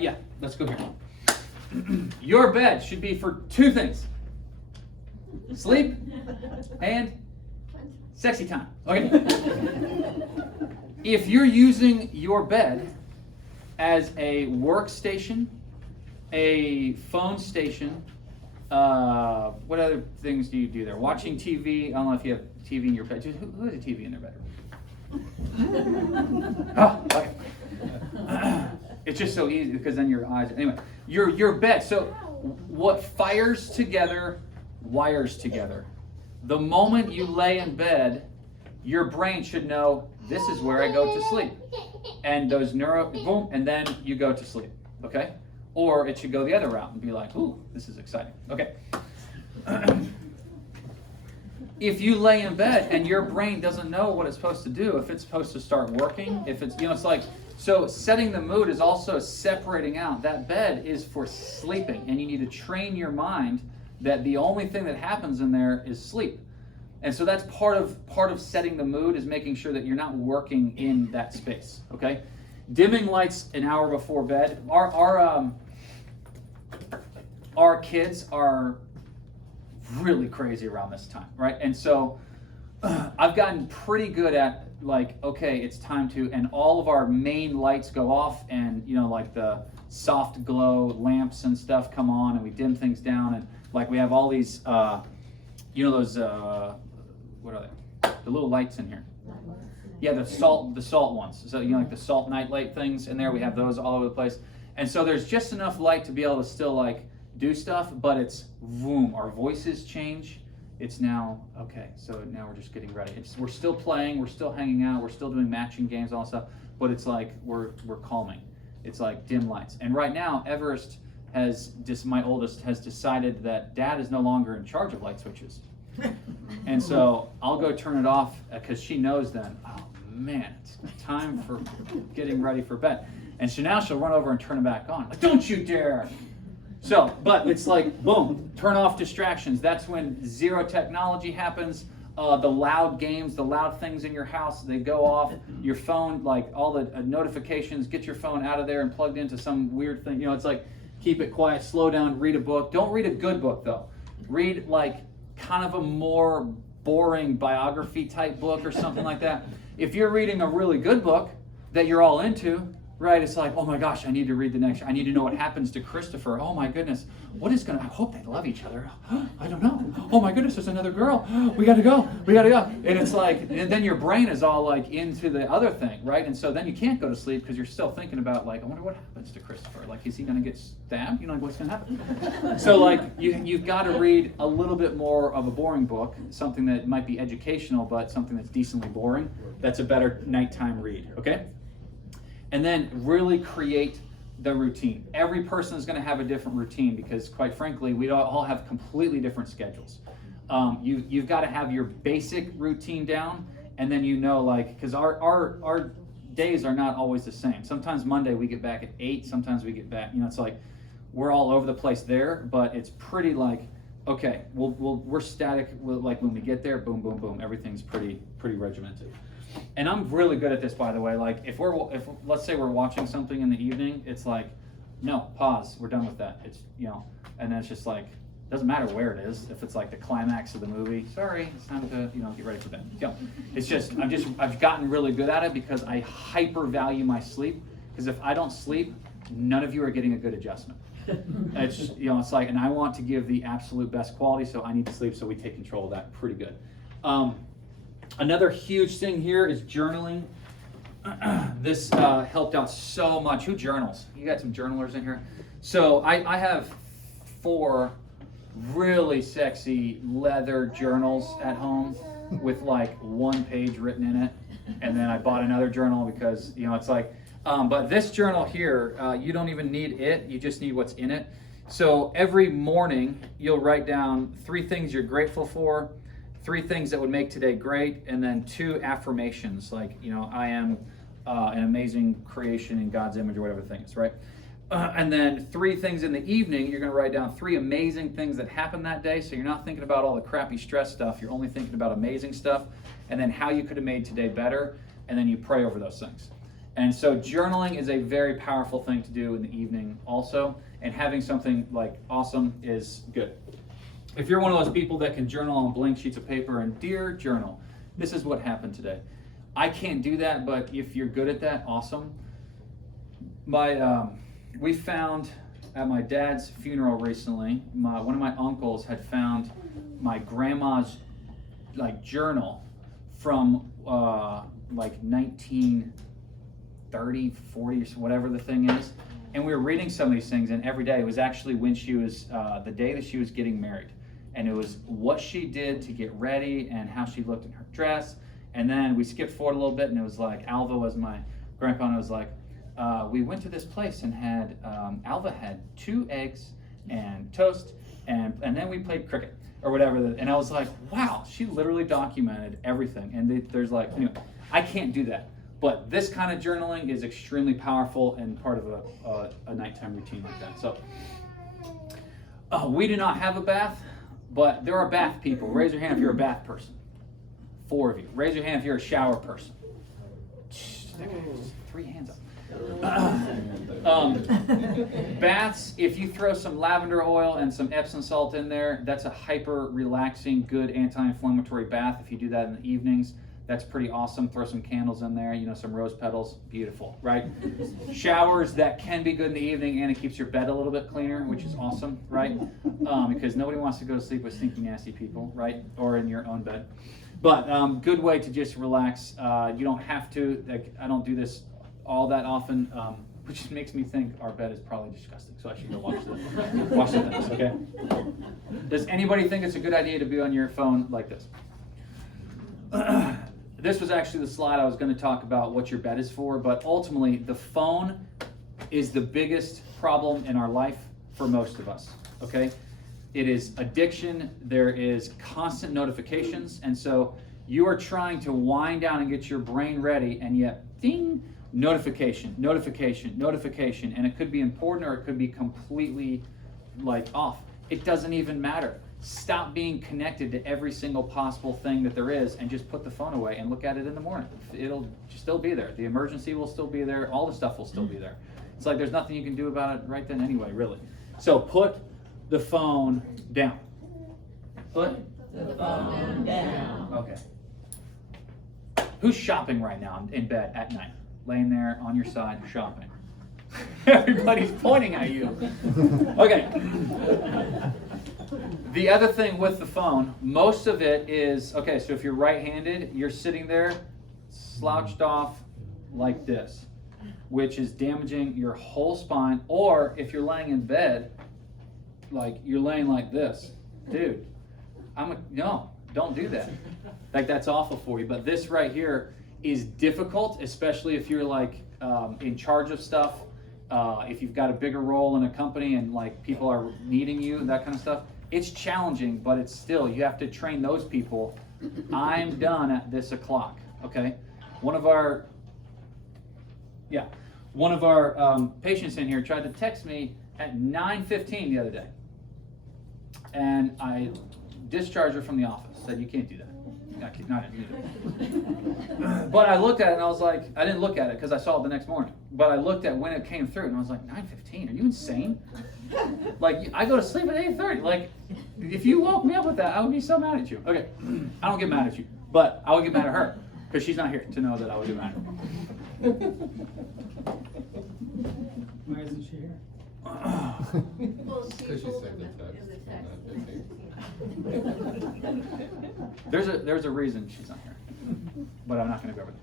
yeah, let's go here. Your bed should be for 2 things. Sleep and sexy time. Okay. If you're using your bed as a workstation, a phone station, What other things do you do there? Watching TV. I don't know if you have TV in your bedroom. Who has a TV in their bedroom? Oh, okay. It's just so easy because then your eyes. Anyway, your bed. So what fires together, wires together. The moment you lay in bed, your brain should know this is where I go to sleep, and those boom, and then you go to sleep. Okay. Or it should go the other route and be like, ooh, this is exciting. Okay. If you lay in bed and your brain doesn't know what it's supposed to do, if it's supposed to start working, if it's, it's like, so setting the mood is also separating out. That bed is for sleeping, and you need to train your mind that the only thing that happens in there is sleep. And so that's part of setting the mood, is making sure that you're not working in that space, okay? Dimming lights an hour before bed. Our kids are really crazy around this time, right? And so I've gotten pretty good at, like, okay, it's time to, and all of our main lights go off, and like the soft glow lamps and stuff come on, and we dim things down, and like we have all these those what are they, the little lights in here. Yeah, the salt ones. So like the salt night light things in there, we have those all over the place. And so there's just enough light to be able to still like do stuff, but it's boom, our voices change. It's now, okay, so now we're just getting ready. We're still playing, we're still hanging out, we're still doing matching games, all that stuff, but it's like we're calming. It's like dim lights. And right now, Everest my oldest has decided that Dad is no longer in charge of light switches. And so I'll go turn it off because she knows then, oh man, it's time for getting ready for bed. And so now she'll run over and turn it back on. Like, don't you dare! So, but it's like, boom, turn off distractions. That's when zero technology happens. The loud games, the loud things in your house, they go off. Your phone, like all the notifications, get your phone out of there and plugged into some weird thing. It's like, keep it quiet, slow down, read a book. Don't read a good book though. Read like kind of a more boring biography type book or something like that. If you're reading a really good book that you're all into, right, it's like, oh my gosh, I need to read the next. I need to know what happens to Christopher. Oh my goodness, I hope they love each other. I don't know. Oh my goodness, there's another girl. We gotta go. And it's like, and then your brain is all like into the other thing, right? And so then you can't go to sleep because you're still thinking about like, I wonder what happens to Christopher. Like, is he gonna get stabbed? Like, what's gonna happen? So like, you've got to read a little bit more of a boring book, something that might be educational, but something that's decently boring. That's a better nighttime read, okay? And then really create the routine. Every person is going to have a different routine because, quite frankly, we all have completely different schedules. You've got to have your basic routine down, and then because our days are not always the same. Sometimes Monday we get back at 8. Sometimes we get back. It's like we're all over the place there, but it's pretty like, okay, we're static. Like when we get there, boom, boom, boom. Everything's pretty regimented. And I'm really good at this, by the way. Like if let's say we're watching something in the evening, it's like, no, pause. We're done with that. It's and then it's just like, doesn't matter where it is. If it's like the climax of the movie, sorry, it's time to get ready for bed. It's just I've gotten really good at it because I hyper value my sleep. Because if I don't sleep, none of you are getting a good adjustment. It's just, it's like, and I want to give the absolute best quality, so I need to sleep. So we take control of that pretty good. Another huge thing here is journaling. This helped out so much. Who journals? You got some journalers in here? So I have 4 really sexy leather journals at home with like 1 page written in it. And then I bought another journal because, it's like, but this journal here, you don't even need it. You just need what's in it. So every morning you'll write down 3 things you're grateful for, 3 things that would make today great, and then 2 affirmations, like, I am an amazing creation in God's image, or whatever the thing is, right? And then 3 things in the evening, you're going to write down 3 amazing things that happened that day, so you're not thinking about all the crappy stress stuff, you're only thinking about amazing stuff, and then how you could have made today better, and then you pray over those things. And so journaling is a very powerful thing to do in the evening also, and having something like awesome is good. If you're one of those people that can journal on blank sheets of paper and dear journal, this is what happened today. I can't do that, but if you're good at that, awesome. We found at my dad's funeral recently. One of my uncles had found my grandma's like journal from like 1930, 40, or whatever the thing is. And we were reading some of these things, and every day, it was actually when she was, the day that she was getting married. And it was what she did to get ready and how she looked in her dress. And then we skipped forward a little bit, and it was like, Alva was my grandpa, and it was like, we went to this place and had, Alva had 2 eggs and toast, and then we played cricket, or whatever. And I was like, wow, she literally documented everything. And there's like, anyway, I can't do that. But this kind of journaling is extremely powerful and part of a nighttime routine like that. So we do not have a bath, but there are bath people. Raise your hand if you're a bath person. 4 of you. Raise your hand if you're a shower person. 3 hands up. Baths, if you throw some lavender oil and some Epsom salt in there, that's a hyper relaxing, good anti-inflammatory bath. If you do that in the evenings, that's pretty awesome. Throw some candles in there, some rose petals, beautiful, right? Showers, that can be good in the evening, and it keeps your bed a little bit cleaner, which is awesome, right? Because nobody wants to go to sleep with stinky, nasty people, right? Or in your own bed. But good way to just relax. You don't have to, I don't do this all that often, which makes me think our bed is probably disgusting, so I should go wash the things, okay? Does anybody think it's a good idea to be on your phone like this? This was actually the slide I was going to talk about what your bed is for, but ultimately the phone is the biggest problem in our life for most of us, okay? It is addiction, there is constant notifications, and so you are trying to wind down and get your brain ready, and yet, ding, notification, notification, notification, and it could be important or it could be completely like off. It doesn't even matter. Stop being connected to every single possible thing that there is and just put the phone away and look at it in the morning. It'll still be there. The emergency will still be there. All the stuff will still be there. It's like there's nothing you can do about it right then anyway, really. So put the phone down. Put the phone down. Okay. Who's shopping right now in bed at night? Laying there on your side shopping. Everybody's pointing at you. Okay. The other thing with the phone, most of it is, okay, so if you're right-handed, you're sitting there slouched off like this, which is damaging your whole spine. Or if you're laying in bed, like you're laying like this, dude, no, don't do that. Like that's awful for you. But this right here is difficult, especially if you're like in charge of stuff. If you've got a bigger role in a company and like people are needing you and that kind of stuff. It's challenging, but it's still, you have to train those people. I'm done at this o'clock, okay? One of our patients in here tried to text me at 9:15 the other day. And I discharged her from the office, said you can't do that. Not you do. But I looked at it and I was like, I didn't look at it because I saw it the next morning. But I looked at when it came through and I was like, 9:15, are you insane? Like, I go to sleep at 8:30. Like, if you woke me up with that, I would be so mad at you. Okay, I don't get mad at you, but I would get mad at her because she's not here to know that I would get mad at her. Why isn't she here? Because she sent the text. There's a reason she's not here, but I'm not going to go over that.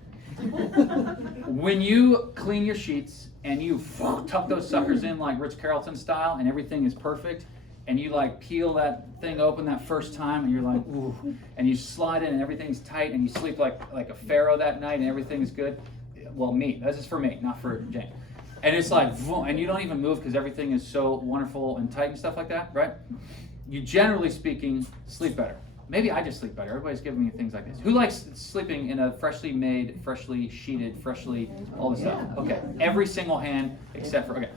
When you clean your sheets and you tuck those suckers in like Rich Carrollton style and everything is perfect, and you like peel that thing open that first time and you're like, ooh, and you slide in and everything's tight and you sleep like a pharaoh that night and everything's good. Well, this is for me, not for Jane. And it's like, and you don't even move because everything is so wonderful and tight and stuff like that, right? You generally speaking sleep better. Maybe I just sleep better. Everybody's giving me things like this. Who likes sleeping in a freshly made, freshly sheeted, freshly all this stuff? Okay, every single hand except for, okay.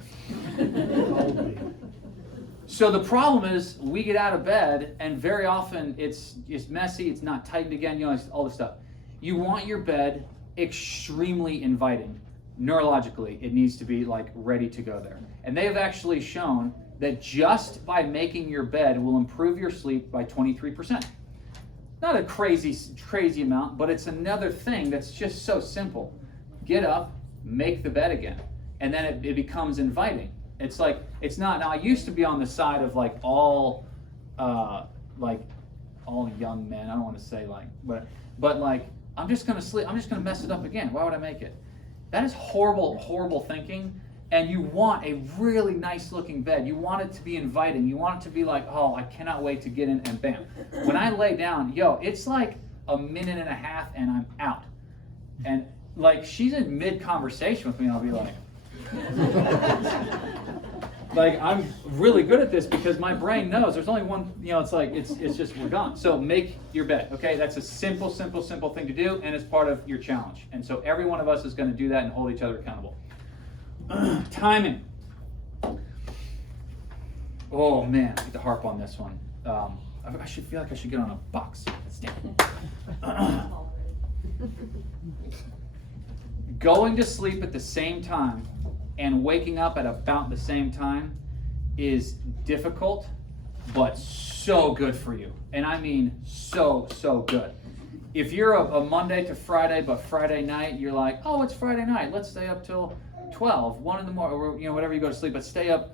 So the problem is we get out of bed and very often it's messy, it's not tightened again, all this stuff. You want your bed extremely inviting. Neurologically, it needs to be like ready to go there. And they have actually shown that just by making your bed will improve your sleep by 23%. Not a crazy amount, but it's another thing that's just so simple. Get up, make the bed again, and then it becomes inviting. It's like, it's not, now I used to be on the side of like all young men, I don't want to say like, but like, I'm just gonna sleep, I'm just gonna mess it up again. Why would I make it? That is horrible, horrible thinking. And you want a really nice looking bed. You want it to be inviting. You want it to be like, oh, I cannot wait to get in, and bam. When I lay down, it's like a minute and a half and I'm out. And like, she's in mid-conversation with me and I'll be like, I'm really good at this because my brain knows there's only one, it's like, it's just, we're gone. So make your bed, okay? That's a simple thing to do, and it's part of your challenge. And so every one of us is going to do that and hold each other accountable. Timing. Oh man, I get to harp on this one. I should feel like I should get on a box stand. Going to sleep at the same time and waking up at about the same time is difficult, but so good for you. And I mean so good. If you're a Monday to Friday, but Friday night, you're like, oh, it's Friday night, let's stay up till 12, 1 in the morning, or whatever you go to sleep, but stay up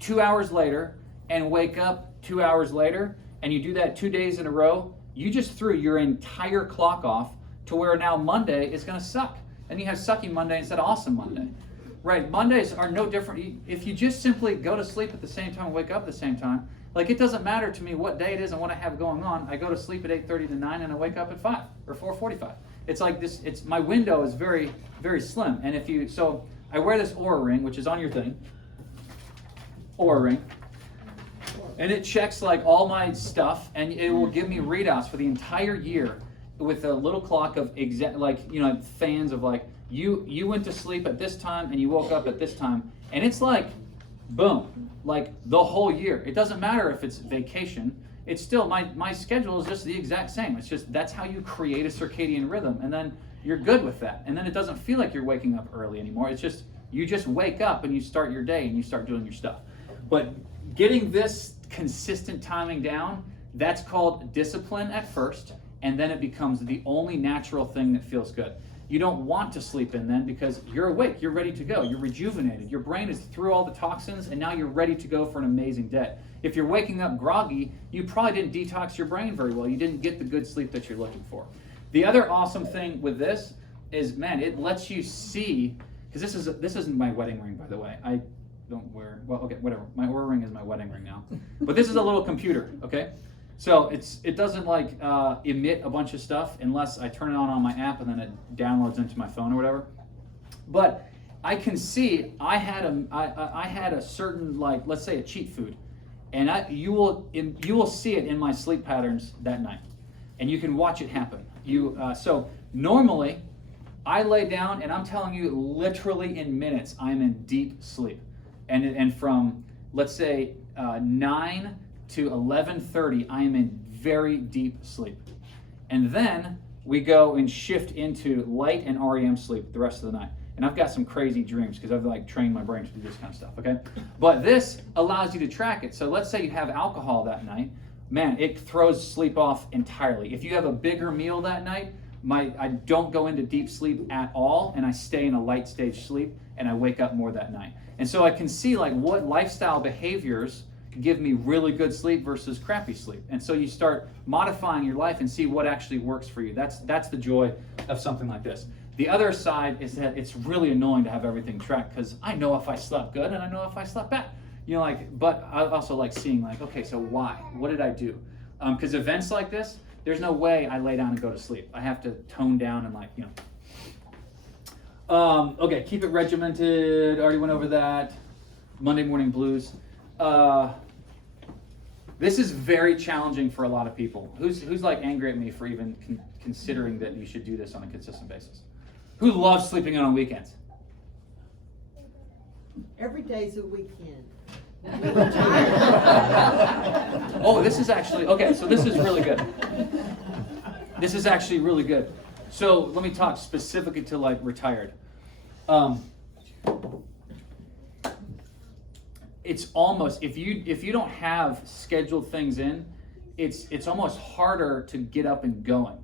2 hours later and wake up 2 hours later, and you do that 2 days in a row, you just threw your entire clock off to where now Monday is going to suck. And you have sucky Monday instead of awesome Monday. Right, Mondays are no different. If you just simply go to sleep at the same time and wake up at the same time, like, it doesn't matter to me what day it is and what I have going on. I go to sleep at 8:30 to 9 and I wake up at 5 or 4:45. It's like this, my window is very, very slim. And so I wear this Oura ring, which is on your thing. Oura ring. And it checks like all my stuff, and it will give me readouts for the entire year with a little clock of fans of like, you went to sleep at this time and you woke up at this time. And it's like, boom, like the whole year. It doesn't matter if it's vacation. It's still, my schedule is just the exact same. It's just, that's how you create a circadian rhythm. And then you're good with that. And then it doesn't feel like you're waking up early anymore. It's just, you just wake up and you start your day and you start doing your stuff. But getting this consistent timing down, that's called discipline at first. And then it becomes the only natural thing that feels good. You don't want to sleep in then because you're awake, you're ready to go, you're rejuvenated. Your brain is through all the toxins and now you're ready to go for an amazing day. If you're waking up groggy, you probably didn't detox your brain very well. You didn't get the good sleep that you're looking for. The other awesome thing with this is, man, it lets you see, because this isn't my wedding ring, by the way. I don't wear, well, okay, whatever. My Oura ring is my wedding ring now. But this is a little computer, okay? So it doesn't like emit a bunch of stuff unless I turn it on my app and then it downloads into my phone or whatever. But I can see I had a certain, like, let's say a cheat food, and you will see it in my sleep patterns that night, and you can watch it happen. So normally I lay down and I'm telling you, literally in minutes I'm in deep sleep, and from, let's say 9 to 11:30, I am in very deep sleep. And then we go and shift into light and REM sleep the rest of the night. And I've got some crazy dreams because I've like trained my brain to do this kind of stuff, okay? But this allows you to track it. So let's say you have alcohol that night, man, it throws sleep off entirely. If you have a bigger meal that night, I don't go into deep sleep at all, and I stay in a light stage sleep, and I wake up more that night. And so I can see like what lifestyle behaviors give me really good sleep versus crappy sleep. And so you start modifying your life and see what actually works for you. That's the joy of something like this. The other side is that it's really annoying to have everything tracked, because I know if I slept good and I know if I slept bad. But I also like seeing like, okay, so why? What did I do? Because events like this, there's no way I lay down and go to sleep. I have to tone down and like, okay, keep it regimented. Already went over that. Monday morning blues. This is very challenging for a lot of people. Who's like angry at me for even considering that you should do this on a consistent basis? Who loves sleeping in on weekends? Every day's a weekend. Oh, this is actually, okay, so this is really good. This is actually really good. So let me talk specifically to like retired. It's almost, if you don't have scheduled things in, it's almost harder to get up and going,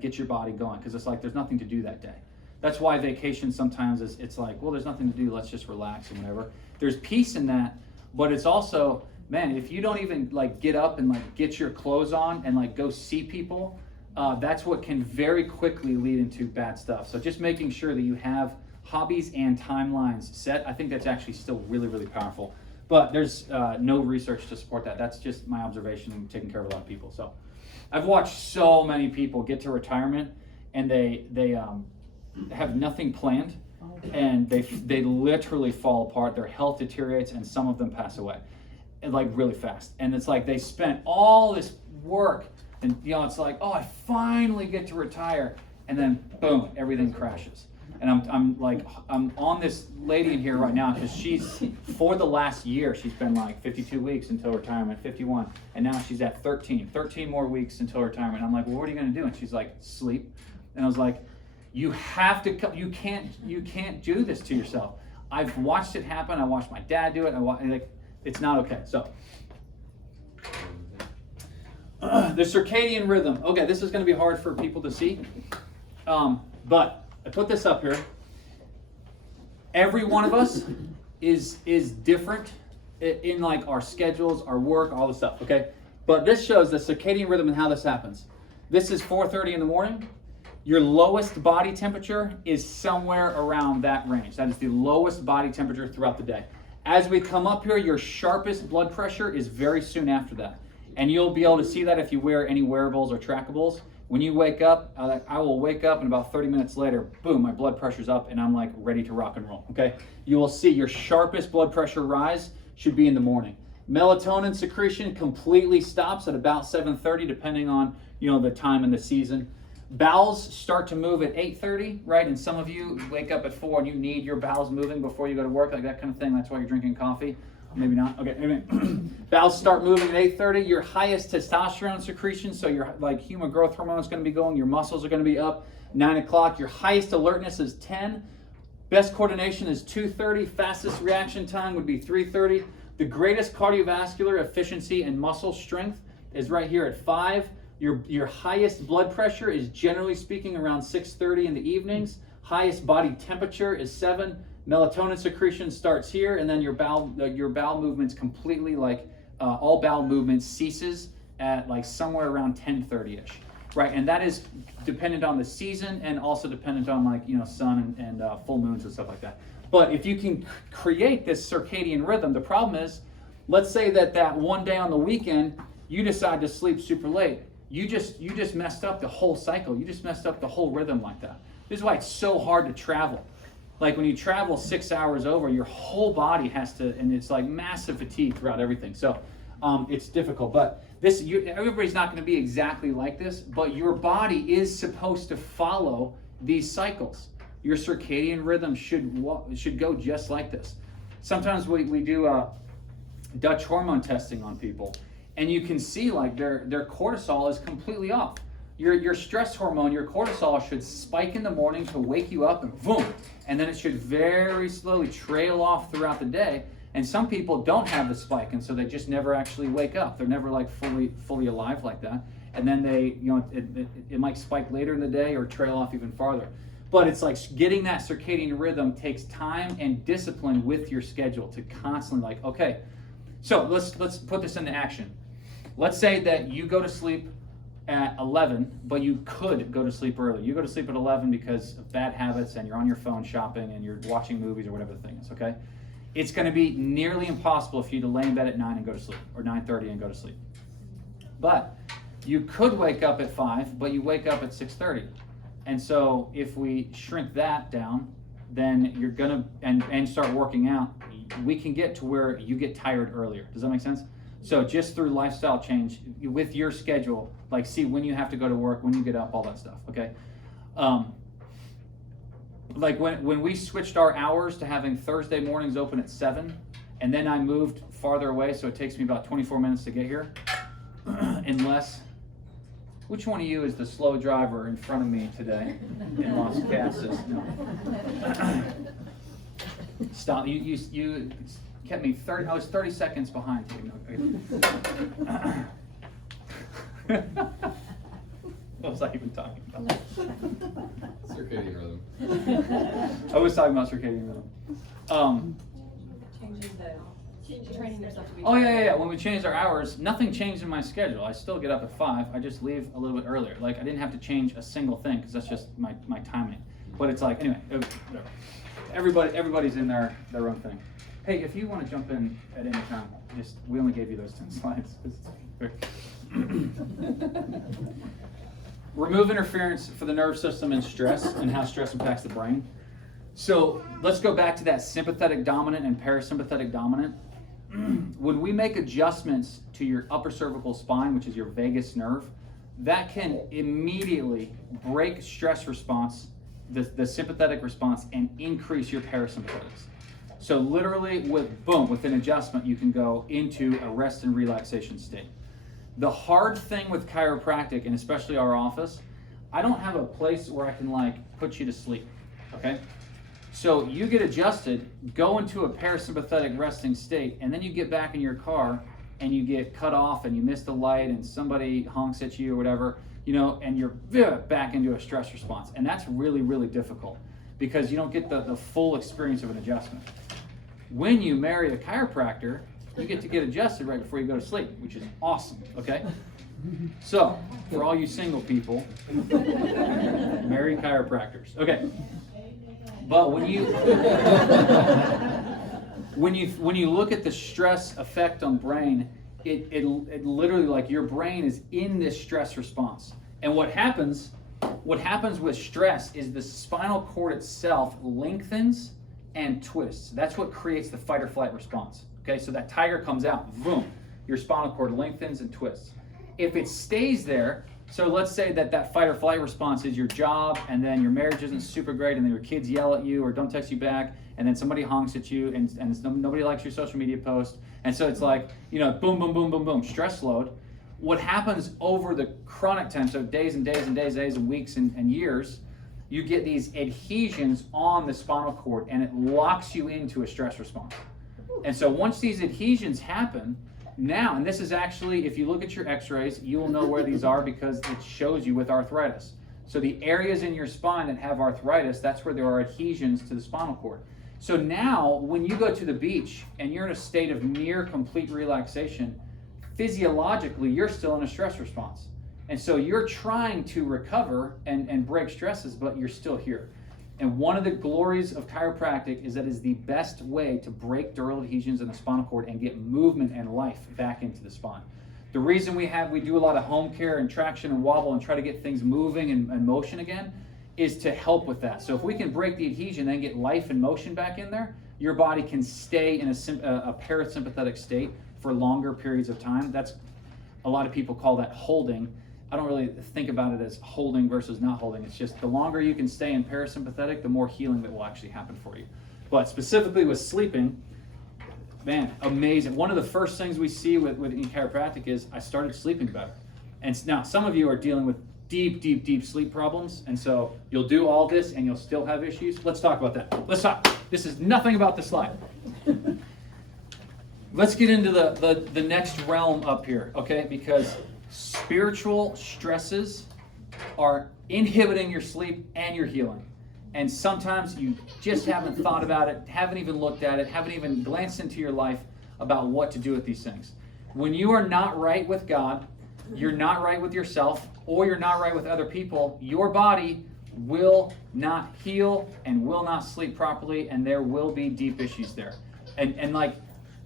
get your body going, because it's like there's nothing to do that day. That's why vacation sometimes it's like, well, there's nothing to do, let's just relax and whatever. there's peace in that, but it's also, man, if you don't even like get up and like get your clothes on and like go see people, that's what can very quickly lead into bad stuff. So just making sure that you have hobbies and timelines set, I think that's actually still really, really powerful. But there's no research to support that. That's just my observation and taking care of a lot of people. So I've watched so many people get to retirement and they have nothing planned, and they literally fall apart. Their health deteriorates, and some of them pass away, and like really fast. And it's like they spent all this work, and you know, it's like, oh, I finally get to retire, and then boom, everything crashes. And I'm on this lady in here right now because she's, for the last year, she's been like 52 weeks until retirement, 51, and now she's at 13 more weeks until retirement. I'm like, well, what are you going to do? And she's like, sleep. And I was like, you have to come. You can't do this to yourself. I've watched it happen. I watched my dad do it. It's not okay. So the circadian rhythm. Okay, this is going to be hard for people to see, but I put this up here. Every one of us is different in like our schedules, our work, all the stuff. Okay, but this shows the circadian rhythm and how this happens. This is 4:30 in the morning. Your lowest body temperature is somewhere around that range. That is the lowest body temperature throughout the day. As we come up here, your sharpest blood pressure is very soon after that. And you'll be able to see that if you wear any wearables or trackables. When you wake up, I will wake up and about 30 minutes later, boom, my blood pressure's up and I'm like ready to rock and roll, okay? You will see your sharpest blood pressure rise should be in the morning. Melatonin secretion completely stops at about 7:30, depending on, you know, the time and the season. Bowels start to move at 8:30, right? And some of you wake up at 4 and you need your bowels moving before you go to work, like that kind of thing. That's why you're drinking coffee. Maybe not. Okay. Bowels start moving at 8:30. Your highest testosterone secretion, so your like human growth hormone is going to be going. Your muscles are going to be up. 9 o'clock. Your highest alertness is 10. Best coordination is 2:30. Fastest reaction time would be 3:30. The greatest cardiovascular efficiency and muscle strength is right here at 5. Your highest blood pressure is generally speaking around 6:30 in the evenings. Highest body temperature is 7. Melatonin secretion starts here, and then your bowel movements completely, like all bowel movement ceases at like somewhere around 10:30ish, right? And that is dependent on the season and also dependent on like, you know, sun and full moons and stuff like that. But if you can create this circadian rhythm, the problem is, let's say that one day on the weekend you decide to sleep super late. You just messed up the whole cycle. You just messed up the whole rhythm like that. This is why it's so hard to travel. Like when you travel 6 hours over, your whole body has to, and it's like massive fatigue throughout everything. So it's difficult. But everybody's not going to be exactly like this, but your body is supposed to follow these cycles. Your circadian rhythm should go just like this. Sometimes we do Dutch hormone testing on people, and you can see like their cortisol is completely off. Your stress hormone, your cortisol, should spike in the morning to wake you up, and boom, and then it should very slowly trail off throughout the day. And some people don't have the spike, and so they just never actually wake up. They're never like fully alive like that. And then they, you know, it might spike later in the day or trail off even farther. But it's like getting that circadian rhythm takes time and discipline with your schedule to constantly like, okay, so let's put this into action. Let's say that you go to sleep at 11, but you could go to sleep early. You go to sleep at 11 because of bad habits and you're on your phone shopping and you're watching movies or whatever the thing is, okay? It's going to be nearly impossible for you to lay in bed at 9 and go to sleep, or 9:30 and go to sleep. But you could wake up at 5, but you wake up at 6:30. And so if we shrink that down, then you're going to, and start working out, we can get to where you get tired earlier. Does that make sense? So just through lifestyle change with your schedule, like see when you have to go to work, when you get up, all that stuff, okay? Like when we switched our hours to having Thursday mornings open at 7, and then I moved farther away, so it takes me about 24 minutes to get here, unless, which one of you is the slow driver in front of me today in Las Casas? No. Stop, you kept me 30, I was 30 seconds behind you. What was I even talking about? Circadian rhythm. I was talking about circadian rhythm. changes the training yourself to be. Oh yeah. When we changed our hours, nothing changed in my schedule. I still get up at 5. I just leave a little bit earlier. Like I didn't have to change a single thing because that's just my timing. But it's like anyway, whatever. Everybody's in their own thing. Hey, if you want to jump in at any time, we only gave you those 10 slides. Remove interference for the nervous system and stress and how stress impacts the brain. So let's go back to that sympathetic dominant and parasympathetic dominant. When we make adjustments to your upper cervical spine, which is your vagus nerve, that can immediately break stress response, the sympathetic response, and increase your parasympathetics. So literally with an adjustment, you can go into a rest and relaxation state. The hard thing with chiropractic, and especially our office, I don't have a place where I can like put you to sleep, okay? So you get adjusted, go into a parasympathetic resting state, and then you get back in your car and you get cut off and you miss the light and somebody honks at you or whatever, and you're back into a stress response. And that's really, really difficult because you don't get the full experience of an adjustment. When you marry a chiropractor, you get to get adjusted right before you go to sleep, which is awesome, okay? So, for all you single people, marry chiropractors. Okay. But when you look at the stress effect on brain, it literally, like, your brain is in this stress response. And what happens with stress is the spinal cord itself lengthens and twists. That's what creates the fight or flight response. Okay, so that tiger comes out, boom, your spinal cord lengthens and twists. If it stays there, so let's say that fight or flight response is your job, and then your marriage isn't super great, and then your kids yell at you or don't text you back, and then somebody honks at you, and nobody likes your social media post, and so it's like, boom, boom, boom, boom, boom, stress load. What happens over the chronic time, so days and days and days and weeks and years, you get these adhesions on the spinal cord, and it locks you into a stress response. And so once these adhesions happen, now, and this is actually, if you look at your x-rays, you will know where these are because it shows you with arthritis. So the areas in your spine that have arthritis, that's where there are adhesions to the spinal cord. So now, when you go to the beach and you're in a state of near complete relaxation, physiologically, you're still in a stress response. And so you're trying to recover and break stresses, but you're still here. And one of the glories of chiropractic is that it is the best way to break dural adhesions in the spinal cord and get movement and life back into the spine. The reason we do a lot of home care and traction and wobble and try to get things moving and motion again is to help with that. So if we can break the adhesion and get life and motion back in there, your body can stay in a parasympathetic state for longer periods of time. That's, a lot of people call that holding. I don't really think about it as holding versus not holding. It's just the longer you can stay in parasympathetic, the more healing that will actually happen for you. But specifically with sleeping, man, amazing. One of the first things we see with in chiropractic is I started sleeping better. And now some of you are dealing with deep sleep problems, and so you'll do all this and you'll still have issues. Let's talk about that. Let's talk. This is nothing about the slide. Let's get into the next realm up here, okay? Because spiritual stresses are inhibiting your sleep and your healing. And sometimes you just haven't thought about it, haven't even looked at it, haven't even glanced into your life about what to do with these things. When you are not right with God, you're not right with yourself, or you're not right with other people, your body will not heal and will not sleep properly, and there will be deep issues there. And like,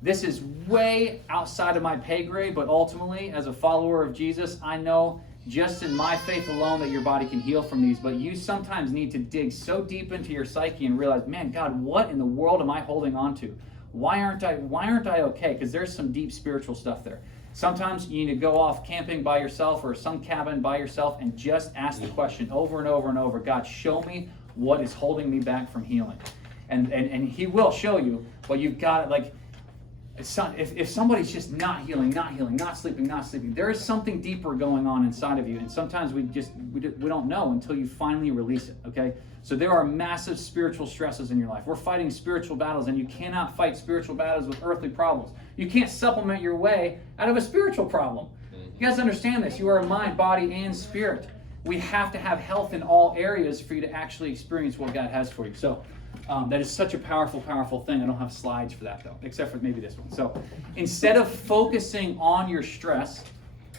this is way outside of my pay grade, but ultimately, as a follower of Jesus, I know just in my faith alone that your body can heal from these, but you sometimes need to dig so deep into your psyche and realize, man, God, what in the world am I holding on to? Why aren't I okay? Because there's some deep spiritual stuff there. Sometimes you need to go off camping by yourself or some cabin by yourself and just ask the question over and over and over, God, show me what is holding me back from healing. And he will show you, but you've got it. Like, if somebody's just not healing, not sleeping, there is something deeper going on inside of you, and sometimes we don't know until you finally release it, okay? So there are massive spiritual stresses in your life. We're fighting spiritual battles, and you cannot fight spiritual battles with earthly problems. You can't supplement your way out of a spiritual problem. You guys understand this. You are a mind, body, and spirit. We have to have health in all areas for you to actually experience what God has for you. So That is such a powerful, powerful thing. I don't have slides for that though, except for maybe this one. So instead of focusing on your stress,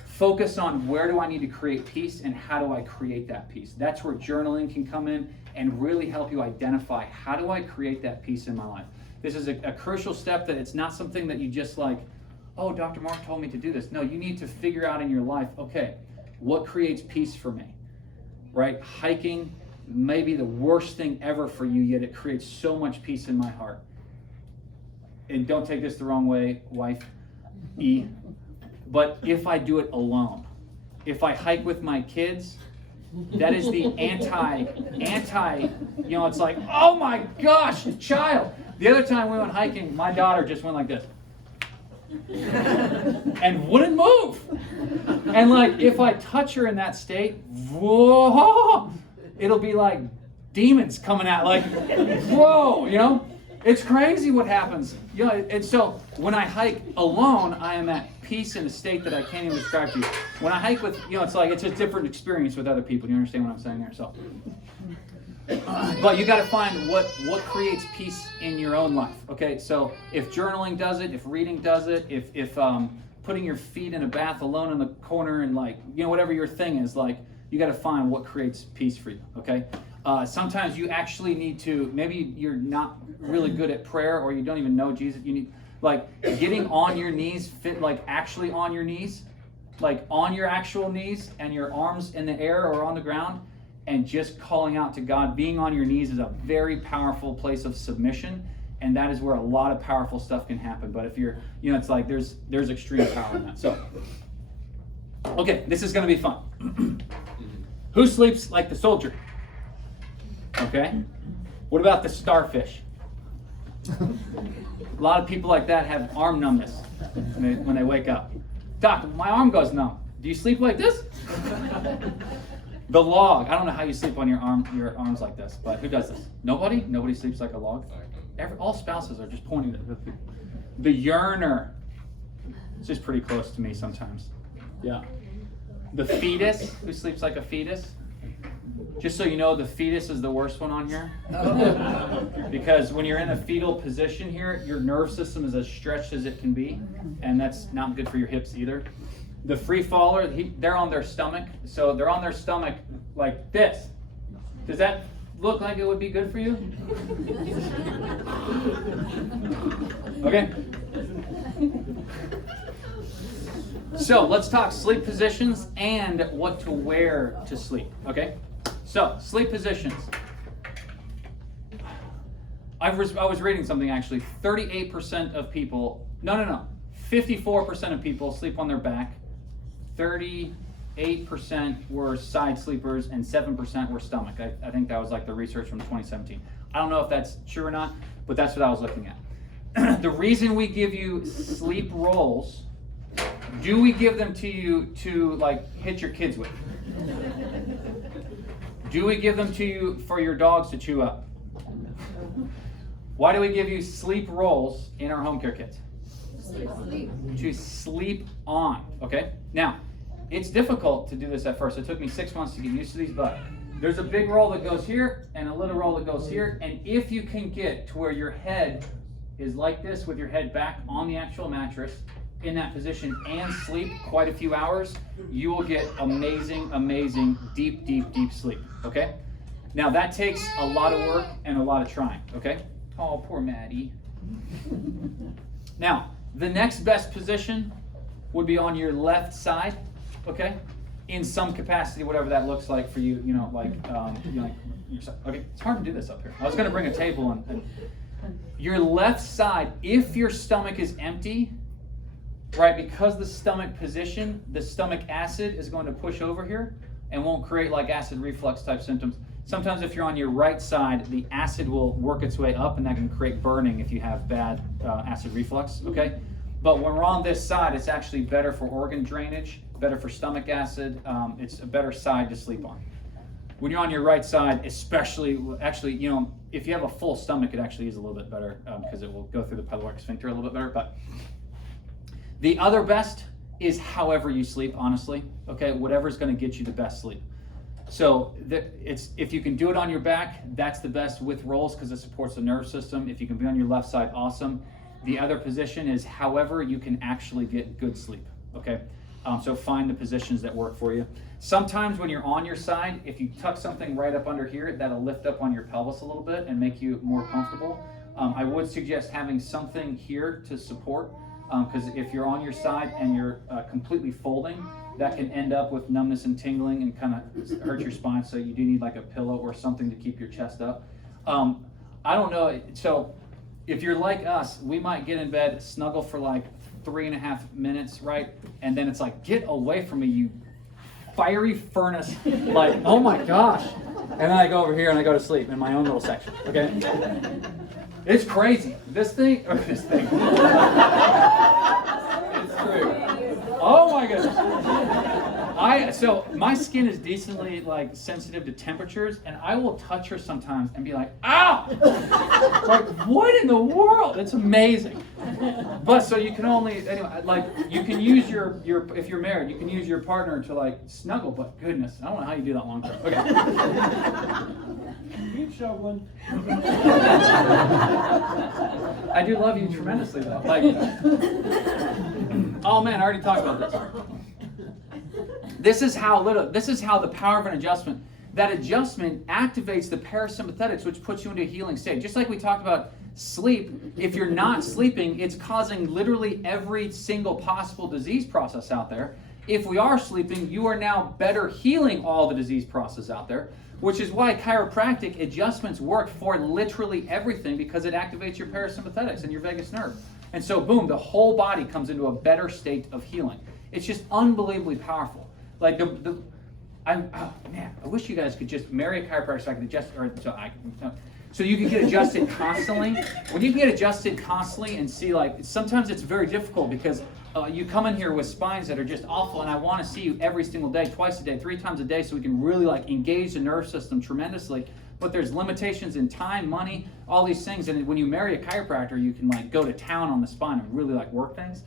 focus on where do I need to create peace and how do I create that peace. That's where journaling can come in and really help you identify how do I create that peace in my life. This is a crucial step that it's not something that you just like, oh, Dr. Mark told me to do this. No, you need to figure out in your life, okay, what creates peace for me, right? Hiking may be the worst thing ever for you, yet it creates so much peace in my heart. And don't take this the wrong way, wife, E. But if I do it alone, if I hike with my kids, that is the anti, it's like, oh my gosh, child. The other time we went hiking, my daughter just went like this. And wouldn't move. And like, if I touch her in that state, whoa, it'll be like demons coming out, like, whoa, It's crazy what happens. And so when I hike alone, I am at peace in a state that I can't even describe to you. When I hike with, it's like, it's a different experience with other people. You understand what I'm saying there? So, but you got to find what creates peace in your own life. Okay, so if journaling does it, if reading does it, if putting your feet in a bath alone in the corner and like, whatever your thing is, like, you got to find what creates peace for you. Okay. Sometimes you actually need to, maybe you're not really good at prayer or you don't even know Jesus. You need, like, getting on your knees, actually on your knees, like on your actual knees and your arms in the air or on the ground and just calling out to God. Being on your knees is a very powerful place of submission, and that is where a lot of powerful stuff can happen. But if you're, it's like there's extreme power in that. So, okay, this is going to be fun. Who sleeps like the soldier? Okay. What about the starfish? A lot of people like that have arm numbness when they wake up. Doc, my arm goes numb. Do you sleep like this? The log. I don't know how you sleep on your arms like this, but who does this? Nobody? Nobody sleeps like a log? All spouses are just pointing at the yearner. It's just pretty close to me sometimes. Yeah. The fetus. Who sleeps like a fetus? Just so you know, the fetus is the worst one on here. Because when you're in a fetal position here, your nerve system is as stretched as it can be, and that's not good for your hips either. The free faller, they're on their stomach, so they're on their stomach like this. Does that look like it would be good for you? Okay. So let's talk sleep positions and what to wear to sleep. Okay. So, sleep positions. I was reading something actually. 38% of people, 54% of people sleep on their back. 38% were side sleepers and 7% were stomach. I think that was like the research from 2017. I don't know if that's true or not, but that's what I was looking at. The reason we give you sleep rolls, do we give them to you to like hit your kids with? Do we give them to you for your dogs to chew up? Why do we give you sleep rolls in our home care kits? Sleep. To sleep on, okay? Now, it's difficult to do this at first. It took me 6 months to get used to these, but there's a big roll that goes here and a little roll that goes here, and if you can get to where your head is like this with your head back on the actual mattress in that position and sleep quite a few hours, you will get amazing, deep sleep, okay? Now that takes a lot of work and a lot of trying, okay? Oh, poor Maddie. Now, the next best position would be on your left side, okay? In some capacity, whatever that looks like for you, okay, it's hard to do this up here. I was gonna bring a table and your left side, if your stomach is empty, right, because the stomach position, the stomach acid is going to push over here and won't create like acid reflux type symptoms. Sometimes if you're on your right side, the acid will work its way up and that can create burning if you have bad acid reflux, okay? But when we're on this side, it's actually better for organ drainage, better for stomach acid. It's a better side to sleep on. When you're on your right side, especially, actually, if you have a full stomach, it actually is a little bit better because it will go through the pyloric sphincter a little bit better. But the other best is however you sleep, honestly. Okay, whatever's going to get you the best sleep. So if you can do it on your back, that's the best with rolls because it supports the nerve system. If you can be on your left side, awesome. The other position is however you can actually get good sleep, okay? So find the positions that work for you. Sometimes when you're on your side, if you tuck something right up under here, that'll lift up on your pelvis a little bit and make you more comfortable. I would suggest having something here to support, because if you're on your side and you're completely folding, that can end up with numbness and tingling and kind of hurt your spine. So you do need like a pillow or something to keep your chest up. I don't know. So if you're like us, we might get in bed, snuggle for like 3.5 minutes, right? And then it's like, get away from me, you fiery furnace. Like, oh my gosh. And then I go over here and I go to sleep in my own little section, okay? It's crazy. This thing. It's true. Oh my goodness. So my skin is decently like sensitive to temperatures, and I will touch her sometimes and be like, ow! Like, what in the world? It's amazing. But so you can only, anyway, like you can use your if you're married, you can use your partner to like snuggle, but goodness, I don't know how you do that long term. Okay. Keep shoveling. I do love you tremendously though. Like, oh man, I already talked about this. This is how the power of an adjustment. That adjustment activates the parasympathetics, which puts you into a healing state. Just like we talked about sleep, if you're not sleeping, it's causing literally every single possible disease process out there. If we are sleeping, you are now better healing all the disease process out there, which is why chiropractic adjustments work for literally everything, because it activates your parasympathetics and your vagus nerve. And so boom, the whole body comes into a better state of healing. It's just unbelievably powerful. Like oh man, I wish you guys could just marry a chiropractor so I could adjust, so you can get adjusted constantly. When you get adjusted constantly and see, like, sometimes it's very difficult because you come in here with spines that are just awful, and I want to see you every single day, twice a day, 3 times a day, so we can really like engage the nerve system tremendously. But there's limitations in time, money, all these things, and when you marry a chiropractor, you can like go to town on the spine and really like work things.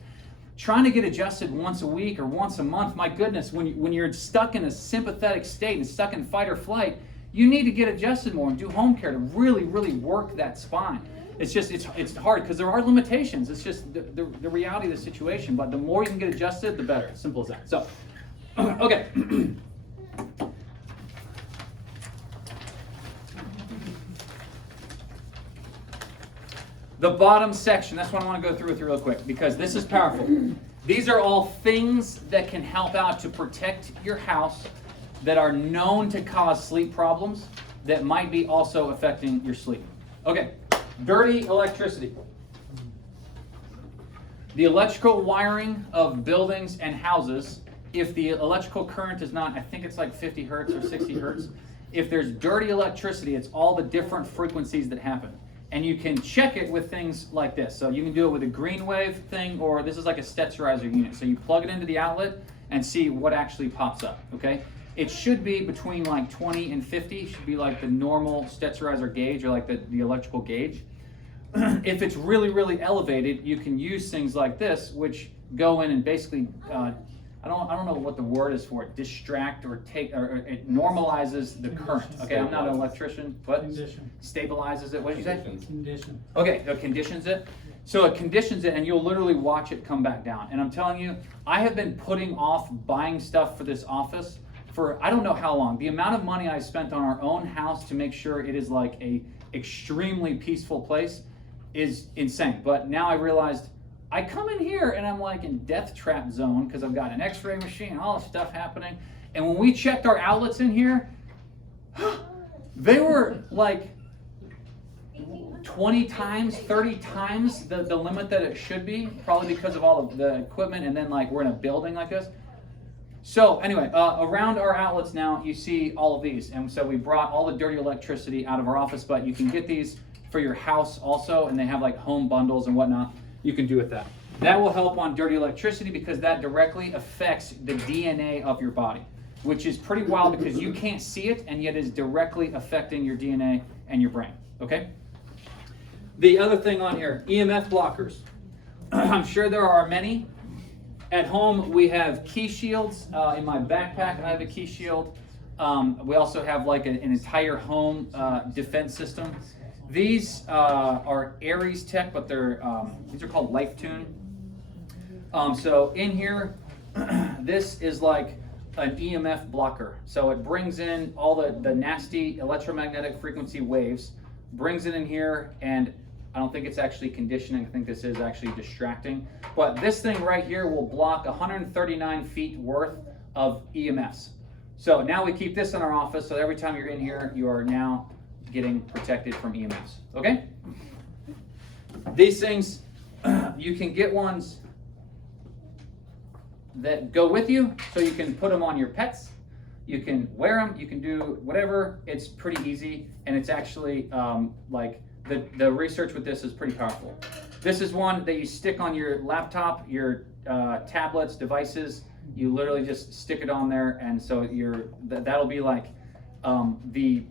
Trying to get adjusted once a week or once a month, my goodness, when you're stuck in a sympathetic state and stuck in fight or flight, you need to get adjusted more and do home care to really, really work that spine. It's just, it's hard because there are limitations. It's just the reality of the situation. But the more you can get adjusted, the better. Simple as that. So, okay. The bottom section, that's what I want to go through with you real quick, because this is powerful. These are all things that can help out to protect your house that are known to cause sleep problems that might be also affecting your sleep. Okay, dirty electricity. The electrical wiring of buildings and houses, if the electrical current is not, I think it's like 50 hertz or 60 hertz, if there's dirty electricity, it's all the different frequencies that happen. And you can check it with things like this. So you can do it with a green wave thing, or this is like a Stetzer unit. So you plug it into the outlet and see what actually pops up, okay? It should be between like 20 and 50, should be like the normal Stetzer gauge, or like the electrical gauge. If it's really, really elevated, you can use things like this, which go in and basically, I don't know what the word is for it, distract or take, or it normalizes the current. Okay, I'm not an electrician, but stabilizes it. What did you say? Condition. Okay, it conditions it. So it conditions it, and you'll literally watch it come back down. And I'm telling you, I have been putting off buying stuff for this office for I don't know how long. The amount of money I spent on our own house to make sure it is like a extremely peaceful place is insane. But now I realized I come in here and I'm like in death trap zone because I've got an x-ray machine, all this stuff happening. And when we checked our outlets in here, they were like 20 times, 30 times the limit that it should be, probably because of all of the equipment, and then like we're in a building like this. So anyway, around our outlets now, you see all of these. And so we brought all the dirty electricity out of our office, but you can get these for your house also, and they have like home bundles and whatnot. You can do with that. That will help on dirty electricity because that directly affects the DNA of your body, which is pretty wild because you can't see it and yet is directly affecting your DNA and your brain, okay? The other thing on here, EMF blockers. I'm sure there are many. At home, we have key shields. In my backpack, I have a key shield. We also have like an entire home defense system. These are Aries Tech, but these are called LifeTune. So in here, this is like an EMF blocker. So it brings in all the nasty electromagnetic frequency waves, brings it in here, and I don't think it's actually conditioning. I think this is actually distracting. But this thing right here will block 139 feet worth of EMFs. So now we keep this in our office, so every time you're in here, you are now getting protected from EMFs, okay? These things, you can get ones that go with you, so you can put them on your pets, you can wear them, you can do whatever. It's pretty easy, and it's actually like the research with this is pretty powerful. This is one that you stick on your laptop, your tablets, devices. You literally just stick it on there, and so that'll be like the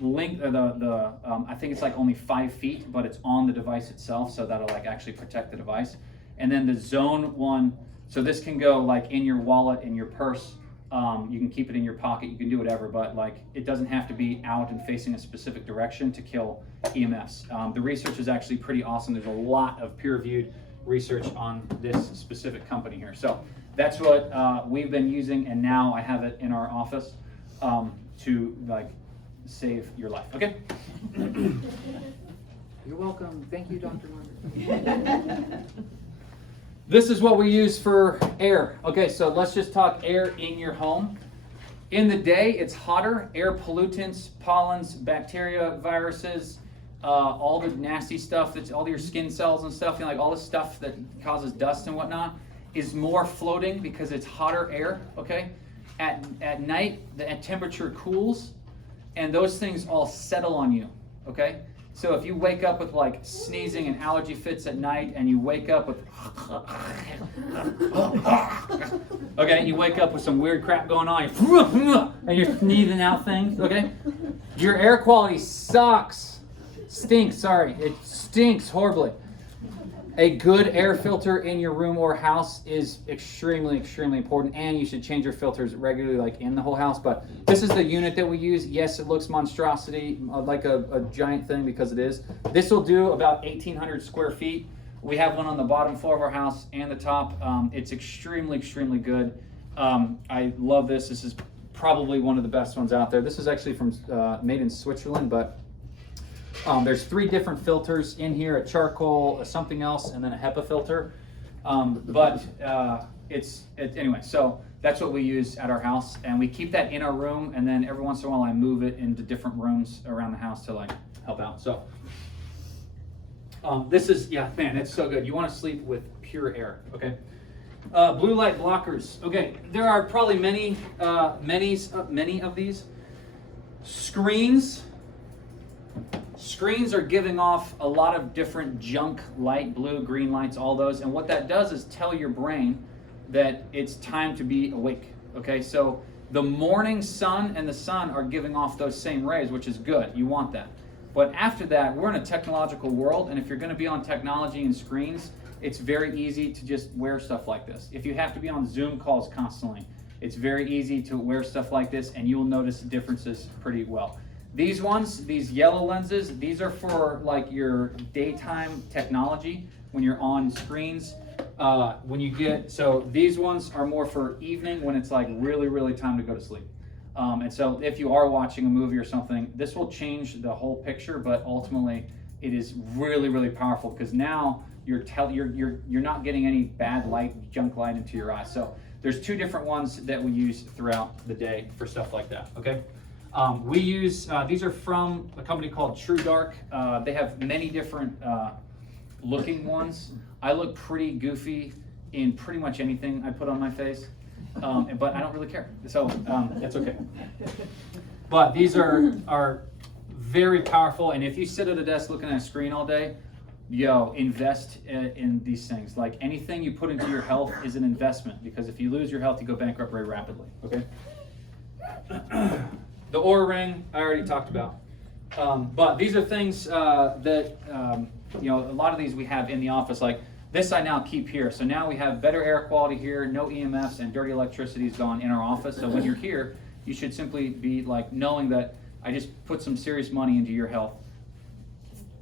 length of I think it's like only 5 feet, but it's on the device itself, so that'll like actually protect the device. And then the zone one, so this can go like in your wallet, in your purse. You can keep it in your pocket, you can do whatever, but like it doesn't have to be out and facing a specific direction to kill EMFs. The research is actually pretty awesome. There's a lot of peer-reviewed research on this specific company here. So that's what we've been using, and now I have it in our office to like save your life. Okay? You're welcome. Thank you, Dr. Margaret. This is what we use for air. Okay, so let's just talk air in your home. In the day, it's hotter. Air pollutants, pollens, bacteria, viruses, all the nasty stuff, that's all your skin cells and stuff, like all the stuff that causes dust and whatnot, is more floating because it's hotter air, okay? At night, the temperature cools, and those things all settle on you, okay? So if you wake up with like sneezing and allergy fits at night, and you wake up with, okay, you wake up with some weird crap going on, and you're sneezing out things, okay? Your air quality sucks. Stinks, sorry. It stinks horribly. A good air filter in your room or house is extremely, extremely important, and you should change your filters regularly, like in the whole house. But this is the unit that we use. Yes, it looks monstrosity, like a giant thing, because it is. This will do about 1,800 square feet. We have one on the bottom floor of our house and the top. It's extremely, extremely good. I love this. This is probably one of the best ones out there. This is actually from made in Switzerland, but there's 3 different filters in here: a charcoal, a something else, and then a HEPA filter. Anyway, so that's what we use at our house, and we keep that in our room, and then every once in a while I move it into different rooms around the house to like help out. So this is, yeah, man, it's so good. You want to sleep with pure air, okay? Blue light blockers. Okay, there are probably many of these. Screens are giving off a lot of different junk light, blue, green lights, all those. And what that does is tell your brain that it's time to be awake. Okay, so the morning sun and the sun are giving off those same rays, which is good. You want that. But after that, we're in a technological world, and if you're going to be on technology and screens, it's very easy to just wear stuff like this. If you have to be on Zoom calls constantly, it's very easy to wear stuff like this, and you will notice differences pretty well. These ones, these yellow lenses, these are for like your daytime technology when you're on screens. So these ones are more for evening when it's like really, really time to go to sleep. And so if you are watching a movie or something, this will change the whole picture, but ultimately it is really, really powerful, because now you're not getting any bad light, junk light into your eyes. So there's 2 different ones that we use throughout the day for stuff like that, okay? We use, these are from a company called True Dark. They have many different looking ones. I look pretty goofy in pretty much anything I put on my face, but I don't really care, so that's okay. But these are very powerful, and if you sit at a desk looking at a screen all day, invest in these things. Like anything you put into your health is an investment, because if you lose your health, you go bankrupt very rapidly, okay? The Oura Ring, I already talked about. But these are things that, a lot of these we have in the office. Like this I now keep here. So now we have better air quality here, no EMFs, and dirty electricity is gone in our office. So when you're here, You should simply be like knowing that I just put some serious money into your health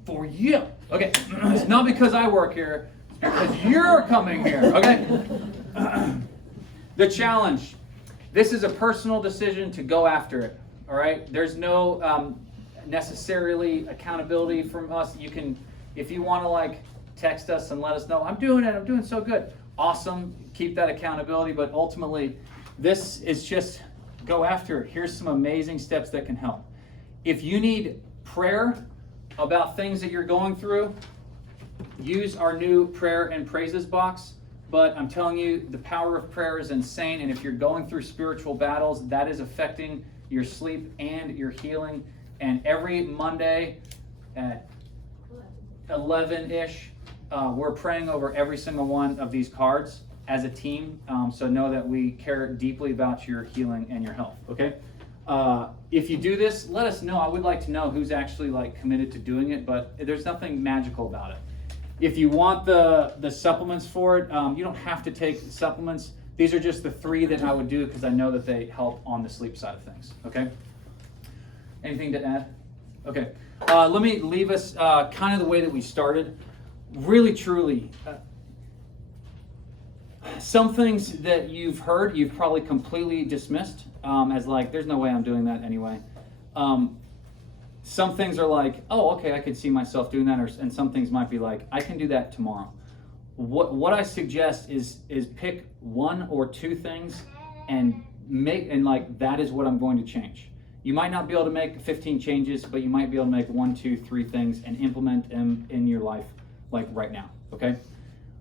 for you. Okay, it's not because I work here, it's because you're coming here, okay? The challenge. This is a personal decision to go after it, all right? There's no necessarily accountability from us. You can, if you want to like text us and let us know, I'm doing it, I'm doing so good. Awesome, keep that accountability, but ultimately, this is just go after it. Here's some amazing steps that can help. If you need prayer about things that you're going through, use our new prayer and praises box. But I'm telling you, the power of prayer is insane. And if you're going through spiritual battles, that is affecting your sleep and your healing. And every Monday at 11-ish, we're praying over every single one of these cards as a team. So know that we care deeply about your healing and your health, okay? If you do this, let us know. I would like to know who's actually like committed to doing it, but there's nothing magical about it. If you want the supplements for it, you don't have to take supplements. These are just the 3 that I would do because I know that they help on the sleep side of things, okay? Anything to add? Okay. Let me leave us kind of the way that we started. Really, truly, some things that you've heard, you've probably completely dismissed as like, there's no way I'm doing that anyway. Some things are like, oh, okay, I could see myself doing that, and some things might be like, I can do that tomorrow. What I suggest is pick 1 or 2 things and like that is what I'm going to change. You might not be able to make 15 changes, but you might be able to make 1, 2, 3 things and implement them in your life like right now, okay?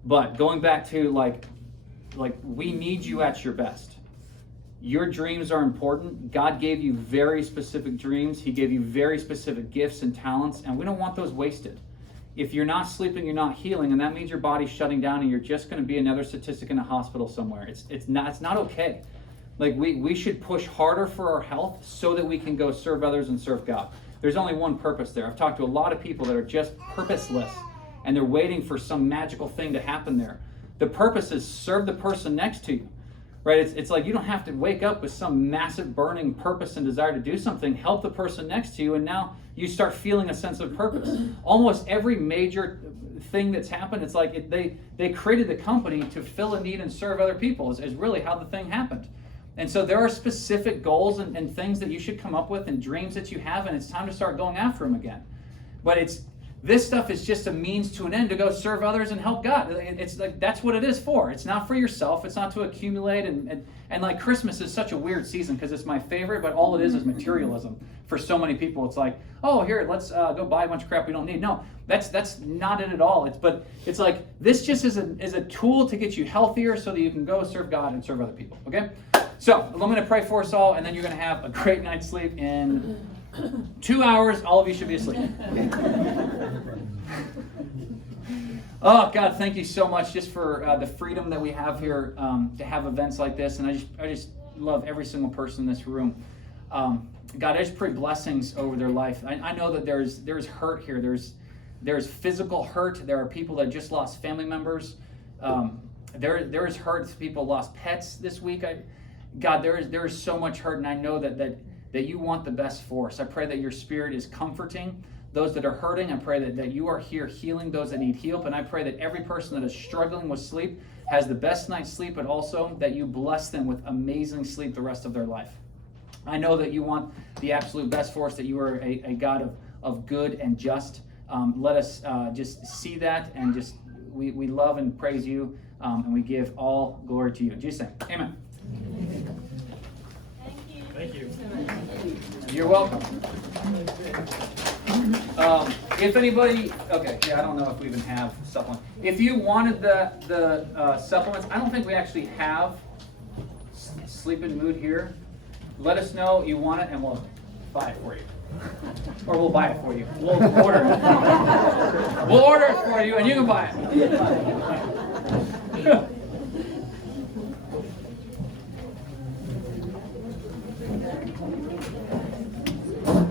But going back to like we need you at your best. Your dreams are important. God gave you very specific dreams. He gave you very specific gifts and talents, and we don't want those wasted. If you're not sleeping, you're not healing, and that means your body's shutting down and you're just going to be another statistic in a hospital somewhere. It's not okay. Like we should push harder for our health so that we can go serve others and serve God. There's only one purpose there. I've talked to a lot of people that are just purposeless and they're waiting for some magical thing to happen there. The purpose is serve the person next to you. Right? It's like you don't have to wake up with some massive burning purpose and desire to do something. Help the person next to you, and now you start feeling a sense of purpose. Almost every major thing that's happened, it's like they created the company to fill a need and serve other people is really how the thing happened. And so there are specific goals and things that you should come up with and dreams that you have, and it's time to start going after them again. But this stuff is just a means to an end to go serve others and help God. It's like that's what it is for. It's not for yourself. It's not to accumulate. And like Christmas is such a weird season because it's my favorite, but all it is materialism for so many people. It's like, oh, here, let's go buy a bunch of crap we don't need. No, that's not it at all. It's like this just is a tool to get you healthier so that you can go serve God and serve other people. Okay? So I'm going to pray for us all, and then you're going to have a great night's sleep in 2 hours. All of you should be asleep. Oh, God, thank you so much just for the freedom that we have here to have events like this. And I just love every single person in this room. God, I just pray blessings over their life. I know that there's hurt here. There's physical hurt. There are people that just lost family members. There is hurt. People lost pets this week. God, there is so much hurt, and I know that you want the best for us. I pray that your Spirit is comforting those that are hurting. I pray that you are here healing those that need help, and I pray that every person that is struggling with sleep has the best night's sleep, but also that you bless them with amazing sleep the rest of their life. I know that you want the absolute best for us, that you are a God of good and just. Let us just see that, and just we love and praise you, and we give all glory to you. In Jesus' name, amen. Thank you. You're welcome. If anybody, okay, yeah, I don't know if we even have supplements. If you wanted the supplements, I don't think we actually have Sleep in Mood here. Let us know you want it, and we'll buy it for you. Or we'll buy it for you. We'll order it. We'll order it for you, and you can buy it.